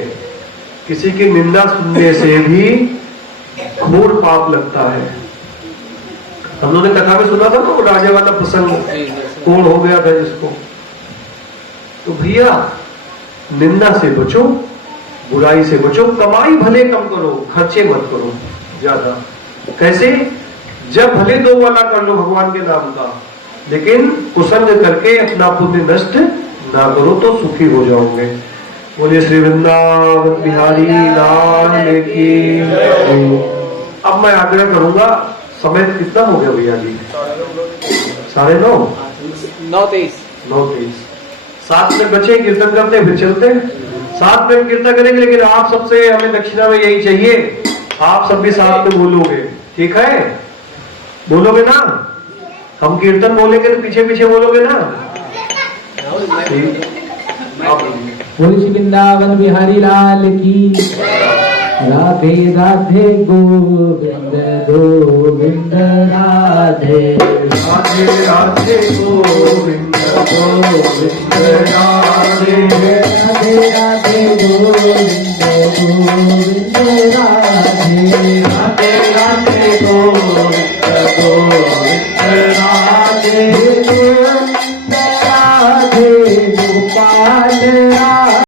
किसी की निंदा सुनने से भी घोर पाप लगता है। हम लोगों ने कथा में सुना था ना, वो राजा वाला प्रसंग, कौन हो गया था जिसको तो भैया निंदा से बचो, बुराई से बचो, कमाई भले कम करो, खर्चे मत करो ज्यादा। कैसे? जब भले दो वाला कर लो भगवान के नाम का, लेकिन कुसंग करके अपना पुण्य नष्ट ना करो तो सुखी हो जाओगे। बोलिए श्री वृंदावन बिहारी लाल की। अब मैं आग्रह करूंगा, समय कितना हो गया भैया जी? 9:30। 9:23। 7 मिनट बचे, कीर्तन करते फिर चलते। 7 मिनट कीर्तन करेंगे, लेकिन आप सबसे हमें दक्षिणा में यही चाहिए, आप सब भी साथ में बोलोगे, ठीक है? बोलोगे ना? हम कीर्तन बोलेंगे तो पीछे पीछे बोलोगे ना? ठीक। बोले श्री वृंदावन बिहारी लाल की। राधे राधे गोविंद गोविंद राधे। राधे राधे गोविंद गोविंद राधे। राधे राधे गोविंद गोविंद राधे। राधे राधे गोविंद गोविंद